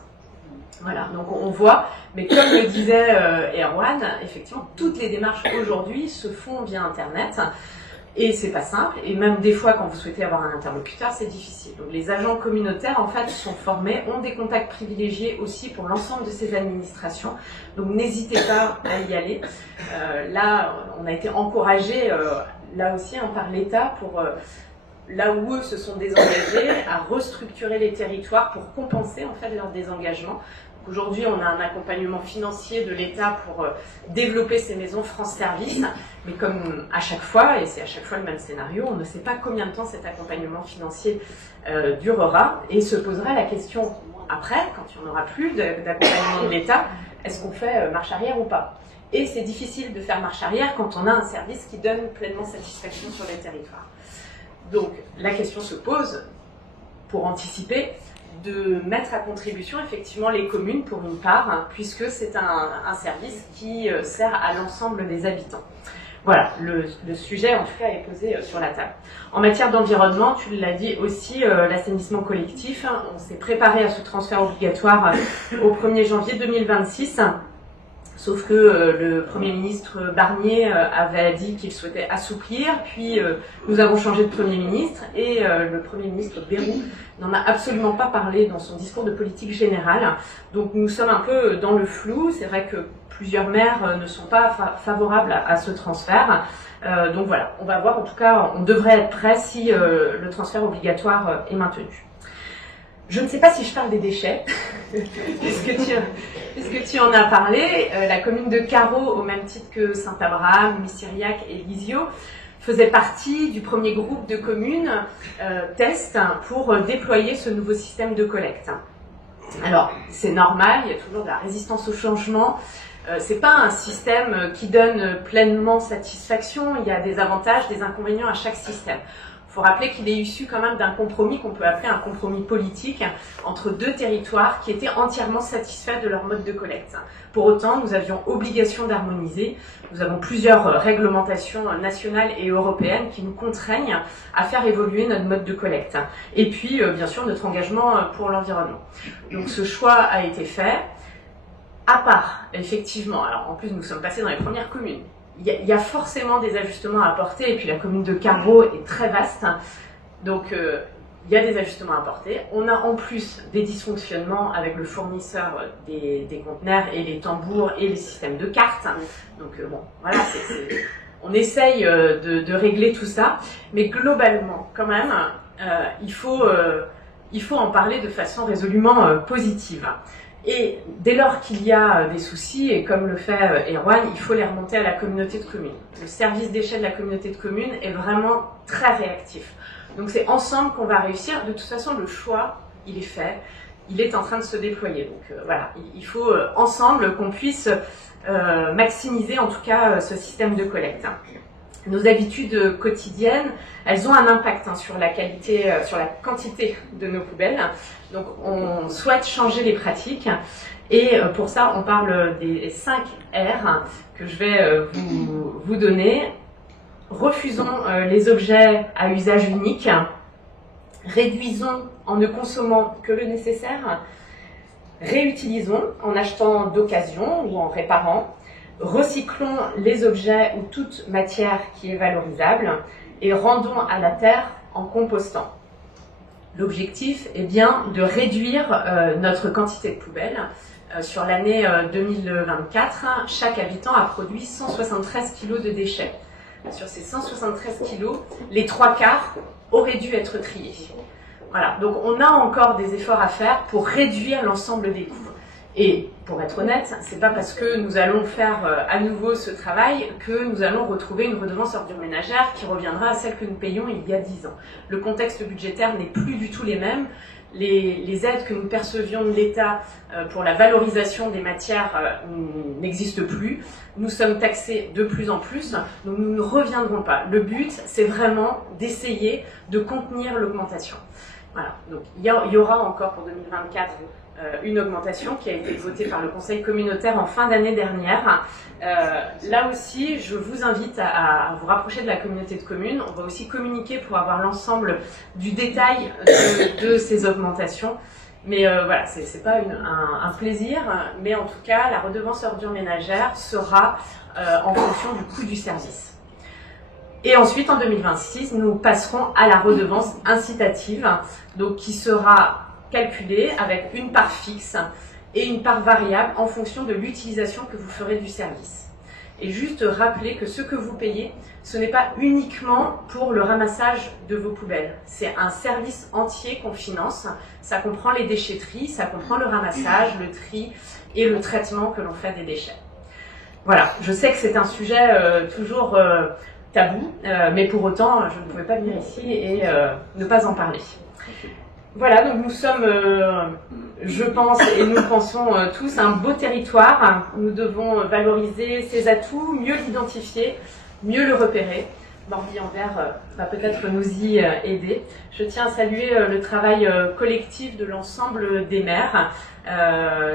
Voilà, donc on voit, mais comme le disait Erwan, effectivement, toutes les démarches aujourd'hui se font via Internet, et c'est pas simple, et même des fois, quand vous souhaitez avoir un interlocuteur, c'est difficile. Donc les agents communautaires, en fait, sont formés, ont des contacts privilégiés aussi pour l'ensemble de ces administrations, donc n'hésitez pas à y aller. Là, on a été encouragés, là aussi, par l'État pour... là où eux se sont désengagés, à restructurer les territoires pour compenser en fait leur désengagement. Aujourd'hui, on a un accompagnement financier de l'État pour développer ces maisons France Service, mais comme à chaque fois, et c'est à chaque fois le même scénario, on ne sait pas combien de temps cet accompagnement financier durera, et se posera la question après, quand il n'y en aura plus d'accompagnement de l'État, est-ce qu'on fait marche arrière ou pas? Et c'est difficile de faire marche arrière quand on a un service qui donne pleinement satisfaction sur les territoires. Donc la question se pose, pour anticiper, de mettre à contribution effectivement les communes pour une part, puisque c'est un service qui sert à l'ensemble des habitants. Voilà, le sujet en tout cas est posé sur la table. En matière d'environnement, tu l'as dit aussi, l'assainissement collectif, on s'est préparé à ce transfert obligatoire au 1er janvier 2026. Sauf que le Premier ministre Barnier avait dit qu'il souhaitait assouplir, puis nous avons changé de Premier ministre, et le Premier ministre Bayrou n'en a absolument pas parlé dans son discours de politique générale. Donc nous sommes un peu dans le flou. C'est vrai que plusieurs maires ne sont pas favorables à ce transfert. Donc voilà, on va voir. En tout cas, on devrait être prêt si le transfert obligatoire est maintenu. Je ne sais pas si je parle des déchets, puisque tu en as parlé. La commune de Carreau, au même titre que Saint-Abraham, Missiriac et Lisieux, faisait partie du premier groupe de communes test pour déployer ce nouveau système de collecte. Alors, c'est normal, il y a toujours de la résistance au changement. C'est pas un système qui donne pleinement satisfaction. Il y a des avantages, des inconvénients à chaque système. Il faut rappeler qu'il est issu quand même d'un compromis qu'on peut appeler un compromis politique entre 2 territoires qui étaient entièrement satisfaits de leur mode de collecte. Pour autant, nous avions obligation d'harmoniser. Nous avons plusieurs réglementations nationales et européennes qui nous contraignent à faire évoluer notre mode de collecte. Et puis, bien sûr, notre engagement pour l'environnement. Donc ce choix a été fait, à part, effectivement, alors en plus nous sommes passés dans les premières communes. Il y a forcément des ajustements à apporter, et puis la commune de Carreau est très vaste, donc il y a des ajustements à apporter. On a en plus des dysfonctionnements avec le fournisseur des conteneurs et les tambours et les systèmes de cartes. Donc bon, voilà, on essaye de régler tout ça, mais globalement, quand même, il faut en parler de façon résolument positive. Et dès lors qu'il y a des soucis, et comme le fait Erwan, il faut les remonter à la communauté de communes. Le service déchets de la communauté de communes est vraiment très réactif. Donc c'est ensemble qu'on va réussir. De toute façon, le choix, il est fait. il est en train de se déployer. Donc voilà, il faut ensemble qu'on puisse maximiser en tout cas ce système de collecte. Nos habitudes quotidiennes, elles ont un impact sur la qualité, sur la quantité de nos poubelles. Donc on souhaite changer les pratiques et pour ça on parle des 5 R que je vais vous donner. Refusons les objets à usage unique, réduisons en ne consommant que le nécessaire, réutilisons en achetant d'occasion ou en réparant, recyclons les objets ou toute matière qui est valorisable et rendons à la terre en compostant. L'objectif est bien de réduire notre quantité de poubelles. Sur l'année 2024, chaque habitant a produit 173 kg de déchets. Sur ces 173 kg, les 3/4 auraient dû être triés. Voilà, donc on a encore des efforts à faire pour réduire l'ensemble des coûts. Et pour être honnête, c'est pas parce que nous allons faire à nouveau ce travail que nous allons retrouver une redevance ordures ménagères qui reviendra à celle que nous payions il y a 10 ans. Le contexte budgétaire n'est plus du tout les mêmes. Les aides que nous percevions de l'État pour la valorisation des matières n'existent plus. Nous sommes taxés de plus en plus, donc nous ne reviendrons pas. Le but, c'est vraiment d'essayer de contenir l'augmentation. Voilà. Donc il y aura encore pour 2024 une augmentation qui a été votée par le Conseil communautaire en fin d'année dernière. Là aussi, je vous invite à vous rapprocher de la communauté de communes. On va aussi communiquer pour avoir l'ensemble du détail de ces augmentations. Mais voilà, c'est pas un plaisir, mais en tout cas, la redevance ordures ménagères sera en fonction du coût du service. Et ensuite, en 2026, nous passerons à la redevance incitative, donc qui sera calculée avec une part fixe et une part variable en fonction de l'utilisation que vous ferez du service. Et juste rappeler que ce que vous payez, ce n'est pas uniquement pour le ramassage de vos poubelles. C'est un service entier qu'on finance. Ça comprend les déchetteries, ça comprend le ramassage, le tri et le traitement que l'on fait des déchets. Voilà, je sais que c'est un sujet toujours tabou, mais pour autant, je ne pouvais pas venir ici et ne pas en parler. Voilà, donc nous sommes, je pense, et nous pensons tous, un beau territoire. Nous devons valoriser ses atouts, mieux l'identifier, mieux le repérer. Morbihan-Vert va peut-être nous y aider. Je tiens à saluer le travail collectif de l'ensemble des maires.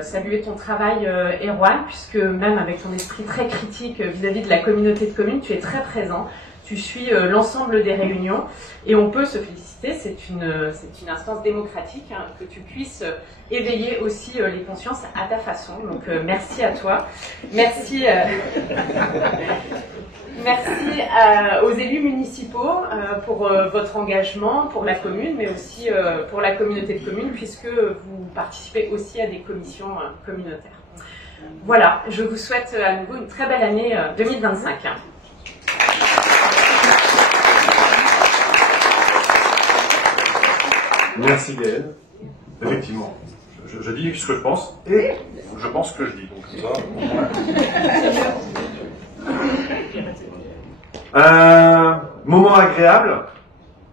Saluer ton travail, Erwan, puisque même avec ton esprit très critique vis-à-vis de la communauté de communes, tu es très présent. Tu suis l'ensemble des réunions et on peut se féliciter, c'est une instance démocratique, hein, que tu puisses éveiller aussi les consciences à ta façon. Donc merci à toi. Merci, merci aux élus municipaux pour votre engagement, pour la commune, mais aussi pour la communauté de communes, puisque vous participez aussi à des commissions communautaires. Voilà, je vous souhaite à nouveau une très belle année 2025. Merci Gaël. Effectivement, je dis ce que je pense et je pense ce que je dis. Donc ça. Moment agréable.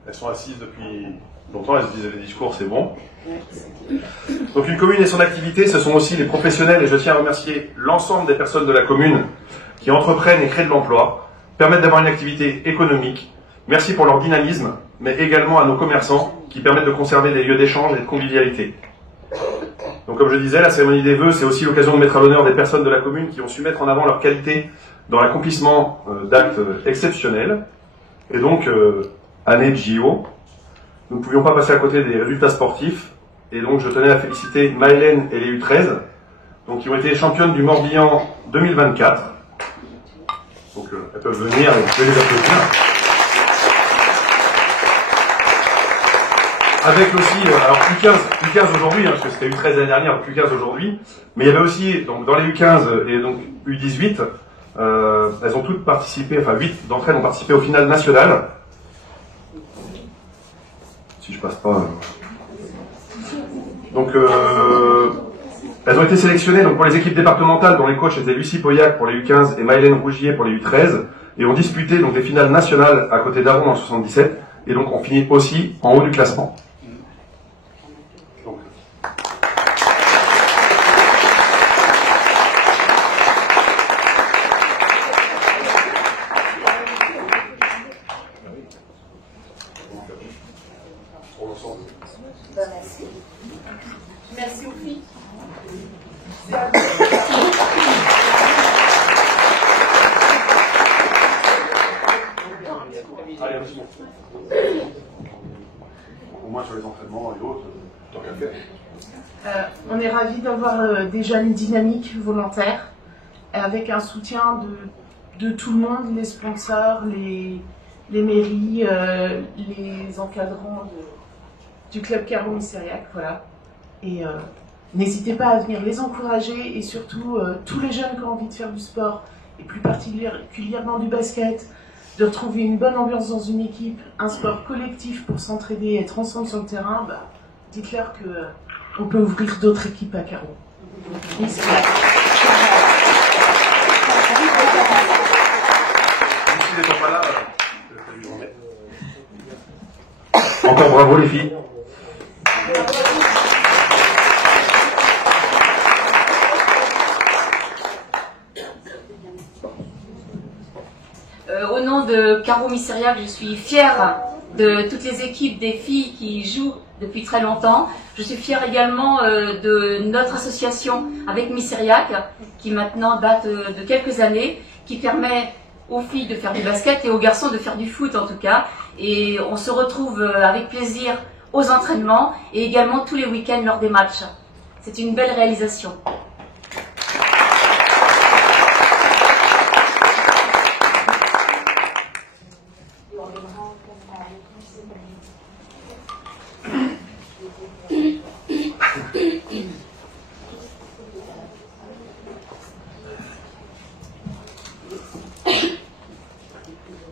Elles sont assises depuis longtemps, elles se disent les discours, c'est bon. Donc une commune et son activité, ce sont aussi les professionnels et je tiens à remercier l'ensemble des personnes de la commune qui entreprennent et créent de l'emploi, permettent d'avoir une activité économique. Merci pour leur dynamisme, mais également à nos commerçants qui permettent de conserver des lieux d'échange et de convivialité. Donc comme je disais, la cérémonie des vœux, c'est aussi l'occasion de mettre à l'honneur des personnes de la commune qui ont su mettre en avant leur qualité dans l'accomplissement d'actes exceptionnels. Et donc, année de JO, nous ne pouvions pas passer à côté des résultats sportifs. Et donc je tenais à féliciter Maëlène et les U13, donc, qui ont été championnes du Morbihan 2024. Donc elles peuvent venir et vous pouvez les applaudir. Avec aussi, alors U15 aujourd'hui, hein, parce que c'était U13 l'année dernière, U15 aujourd'hui, mais il y avait aussi, donc dans les U15 et donc U18, elles ont toutes participé, enfin 8 d'entre elles ont participé au final national. Si je passe pas... Donc, elles ont été sélectionnées donc, pour les équipes départementales, dont les coachs étaient Lucie Pauillac pour les U15 et Maëlène Rougier pour les U13, et ont disputé donc, des finales nationales à côté d'Aron en 77, et donc on finit aussi en haut du classement. Donc, Pour l'ensemble. Merci. Merci aux filles. Allez, un petit mot. Au moins sur les entraînements et autres, tant qu'à faire. On est ravis d'avoir des jeunes dynamiques, volontaires, avec un soutien de tout le monde, les sponsors, les mairies, les encadrants du club Caro-Missiriac, voilà. Et n'hésitez pas à venir les encourager et surtout tous les jeunes qui ont envie de faire du sport et plus particulièrement du basket, de retrouver une bonne ambiance dans une équipe, un sport collectif pour s'entraider, être ensemble sur le terrain, bah, dites-leur qu'on peut ouvrir d'autres équipes à Caro. Merci. S'ils n'étant pas là, je vais lui remettre. Encore bravo les filles. Au nom de Caro-Missiriac, je suis fière de toutes les équipes des filles qui jouent depuis très longtemps. Je suis fière également de notre association avec Missiriac, qui maintenant date de quelques années, qui permet aux filles de faire du basket et aux garçons de faire du foot en tout cas. Et on se retrouve avec plaisir aux entraînements et également tous les week-ends lors des matchs. C'est une belle réalisation.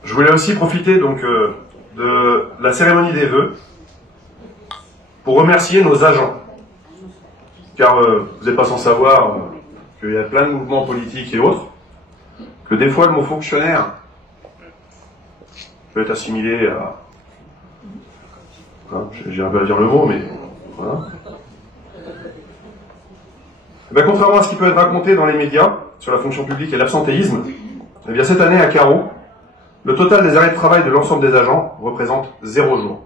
Je voulais aussi profiter donc de la cérémonie des vœux pour remercier nos agents. Car vous n'êtes pas sans savoir qu'il y a plein de mouvements politiques et autres, que des fois le mot fonctionnaire peut être assimilé à... Hein, j'ai un peu à dire le mot, mais voilà. Et bien, contrairement à ce qui peut être raconté dans les médias sur la fonction publique et l'absentéisme, eh bien cette année à Caro, le total des arrêts de travail de l'ensemble des agents représente 0 jour.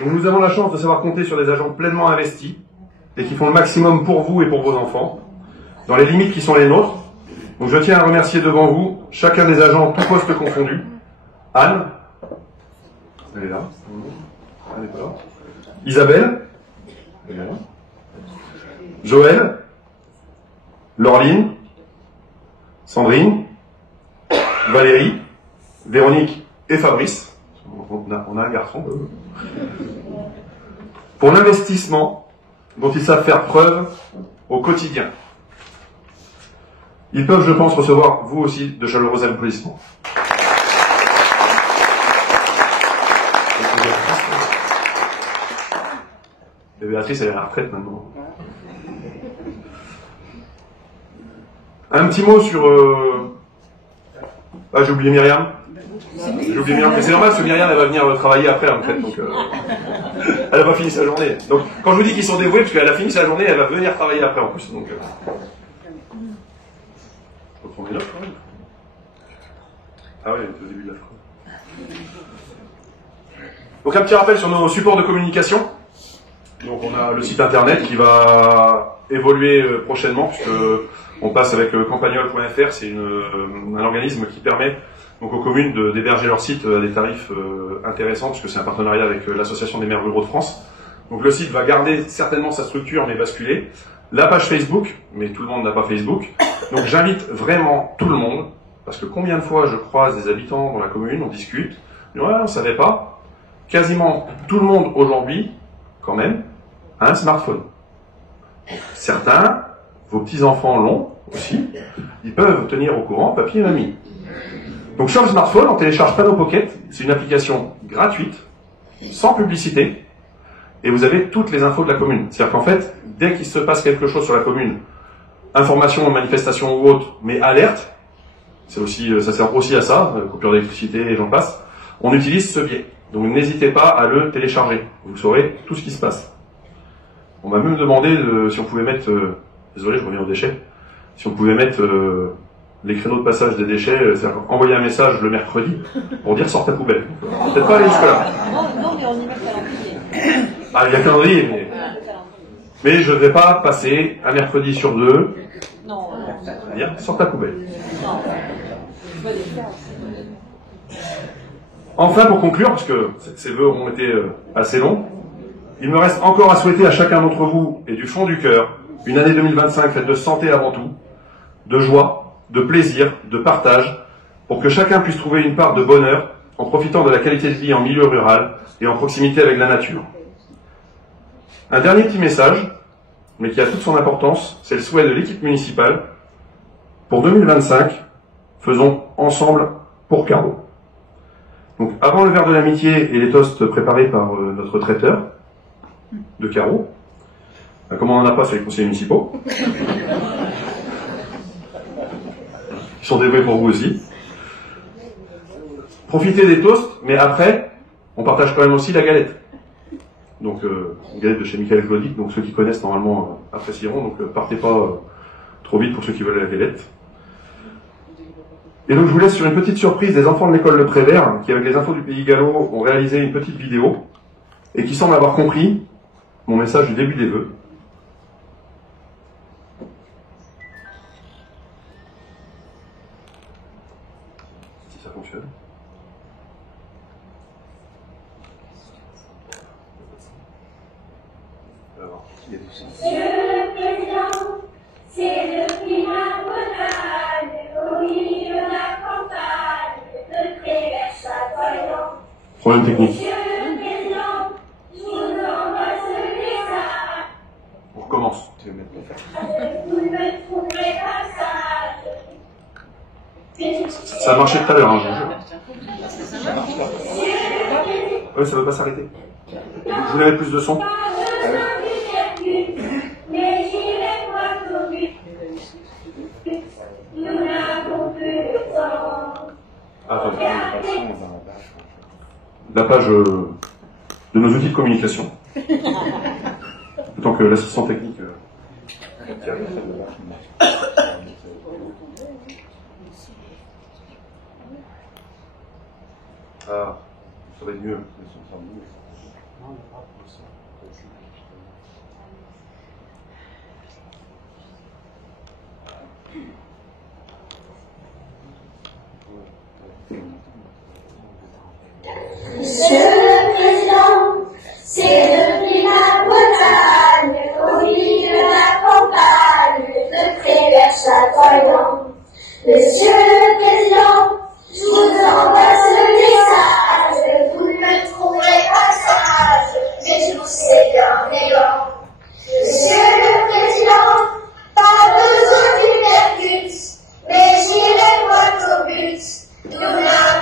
Donc nous avons la chance de savoir compter sur des agents pleinement investis et qui font le maximum pour vous et pour vos enfants, dans les limites qui sont les nôtres. Donc je tiens à remercier devant vous chacun des agents, tous postes confondus. Anne, elle est là. Elle n'est pas là. Isabelle, elle est là. Joël, Laureline, Sandrine, Valérie, Véronique et Fabrice. On a un garçon. Pour l'investissement dont ils savent faire preuve au quotidien. Ils peuvent, je pense, recevoir, vous aussi, de chaleureux applaudissements. Et Béatrice, elle est à la retraite maintenant. Un petit mot sur... Ah, j'ai oublié Myriam. J'ai oublié Myriam, mais c'est normal parce que Myriam, elle va venir travailler après, en fait. Donc, elle n'a pas fini sa journée. Donc, quand je vous dis qu'ils sont dévoués, parce qu'elle a fini sa journée, elle va venir travailler après, en plus. Donc, je reprends mes notes, quand même. Ah oui, au début de la phrase. Donc, un petit rappel sur nos supports de communication. Donc, on a le site internet qui va évoluer prochainement, puisque on passe avec campagnol.fr, c'est un organisme qui permet donc aux communes d'héberger leur site à des tarifs intéressants, puisque c'est un partenariat avec l'Association des maires ruraux de France. Donc le site va garder certainement sa structure, mais basculer. La page Facebook, mais tout le monde n'a pas Facebook. Donc j'invite vraiment tout le monde, parce que combien de fois je croise des habitants dans la commune, on discute, ouais, on ne savait pas. Quasiment tout le monde aujourd'hui, quand même, a un smartphone. Certains, vos petits-enfants l'ont aussi, ils peuvent tenir au courant papy et mamie. Donc sur le smartphone, on télécharge Panneau Pocket, c'est une application gratuite, sans publicité, et vous avez toutes les infos de la commune. C'est-à-dire qu'en fait, dès qu'il se passe quelque chose sur la commune, information, manifestation ou autre, mais alerte, c'est aussi, ça sert aussi à ça, coupure d'électricité et j'en passe, on utilise ce biais. Donc n'hésitez pas à le télécharger, vous saurez tout ce qui se passe. On m'a même demandé si on pouvait mettre, désolé je reviens aux déchets, si on pouvait mettre les créneaux de passage des déchets, c'est-à-dire envoyer un message le mercredi pour dire sors ta poubelle. Peut-être pas aller jusque-là. Non, mais on y met le calendrier. Ah, il y a calendrier, mais je ne vais pas passer un mercredi sur 2 Non. à dire sors ta poubelle. Non. Enfin, pour conclure, parce que ces vœux ont été assez longs, il me reste encore à souhaiter à chacun d'entre vous, et du fond du cœur, une année 2025 faite de santé avant tout, de joie, de plaisir, de partage, pour que chacun puisse trouver une part de bonheur en profitant de la qualité de vie en milieu rural et en proximité avec la nature. Un dernier petit message, mais qui a toute son importance, c'est le souhait de l'équipe municipale. Pour 2025, faisons ensemble pour Carreau. Donc, avant le verre de l'amitié et les toasts préparés par notre traiteur de Carreau, comme on n'en a pas sur les conseillers municipaux, ils sont dévoués pour vous aussi. Profitez des toasts, mais après, on partage quand même aussi la galette. Donc, une galette de chez Michael Claudic, donc ceux qui connaissent normalement apprécieront, donc partez pas trop vite pour ceux qui veulent la galette. Et donc je vous laisse sur une petite surprise des enfants de l'école Le Prévert, qui avec les infos du Pays Gallo ont réalisé une petite vidéo, et qui semblent avoir compris mon message du début des vœux. Si ça fonctionne. Alors, il y a du sens. Monsieur le Président, c'est le climat bonal, au milieu de la campagne, le Prévert chatoyant. Problème technique. Monsieur le Président, je vous envoie ce message. On recommence. Tu veux mettre le fer? Vous ne me trouverez pas sage. Ça a marché tout à l'heure, hein, je vous jure. Oui, ça ne veut pas s'arrêter. Vous voulez mettre plus de son? Mais j'irai droit au but. Nous n'avons plus le temps. Attendez. Dans La page de nos outils de communication. Autant que l'assistant technique. Ah, ça va être mieux. Monsieur le Président, c'est le climat bonal, au milieu de la campagne, le Prévert chatoyant. Monsieur le Président, je vous envoie ce message, vous ne me trouverez pas sage, mais je vous sais bienveillant. Monsieur le Président, pas besoin d'une percute, mais j'irai droit au but. Nous n'avons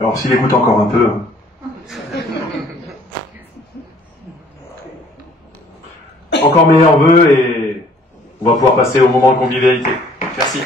Alors s'il écoute encore un peu... Encore meilleurs vœux et on va pouvoir passer au moment de convivialité. Merci.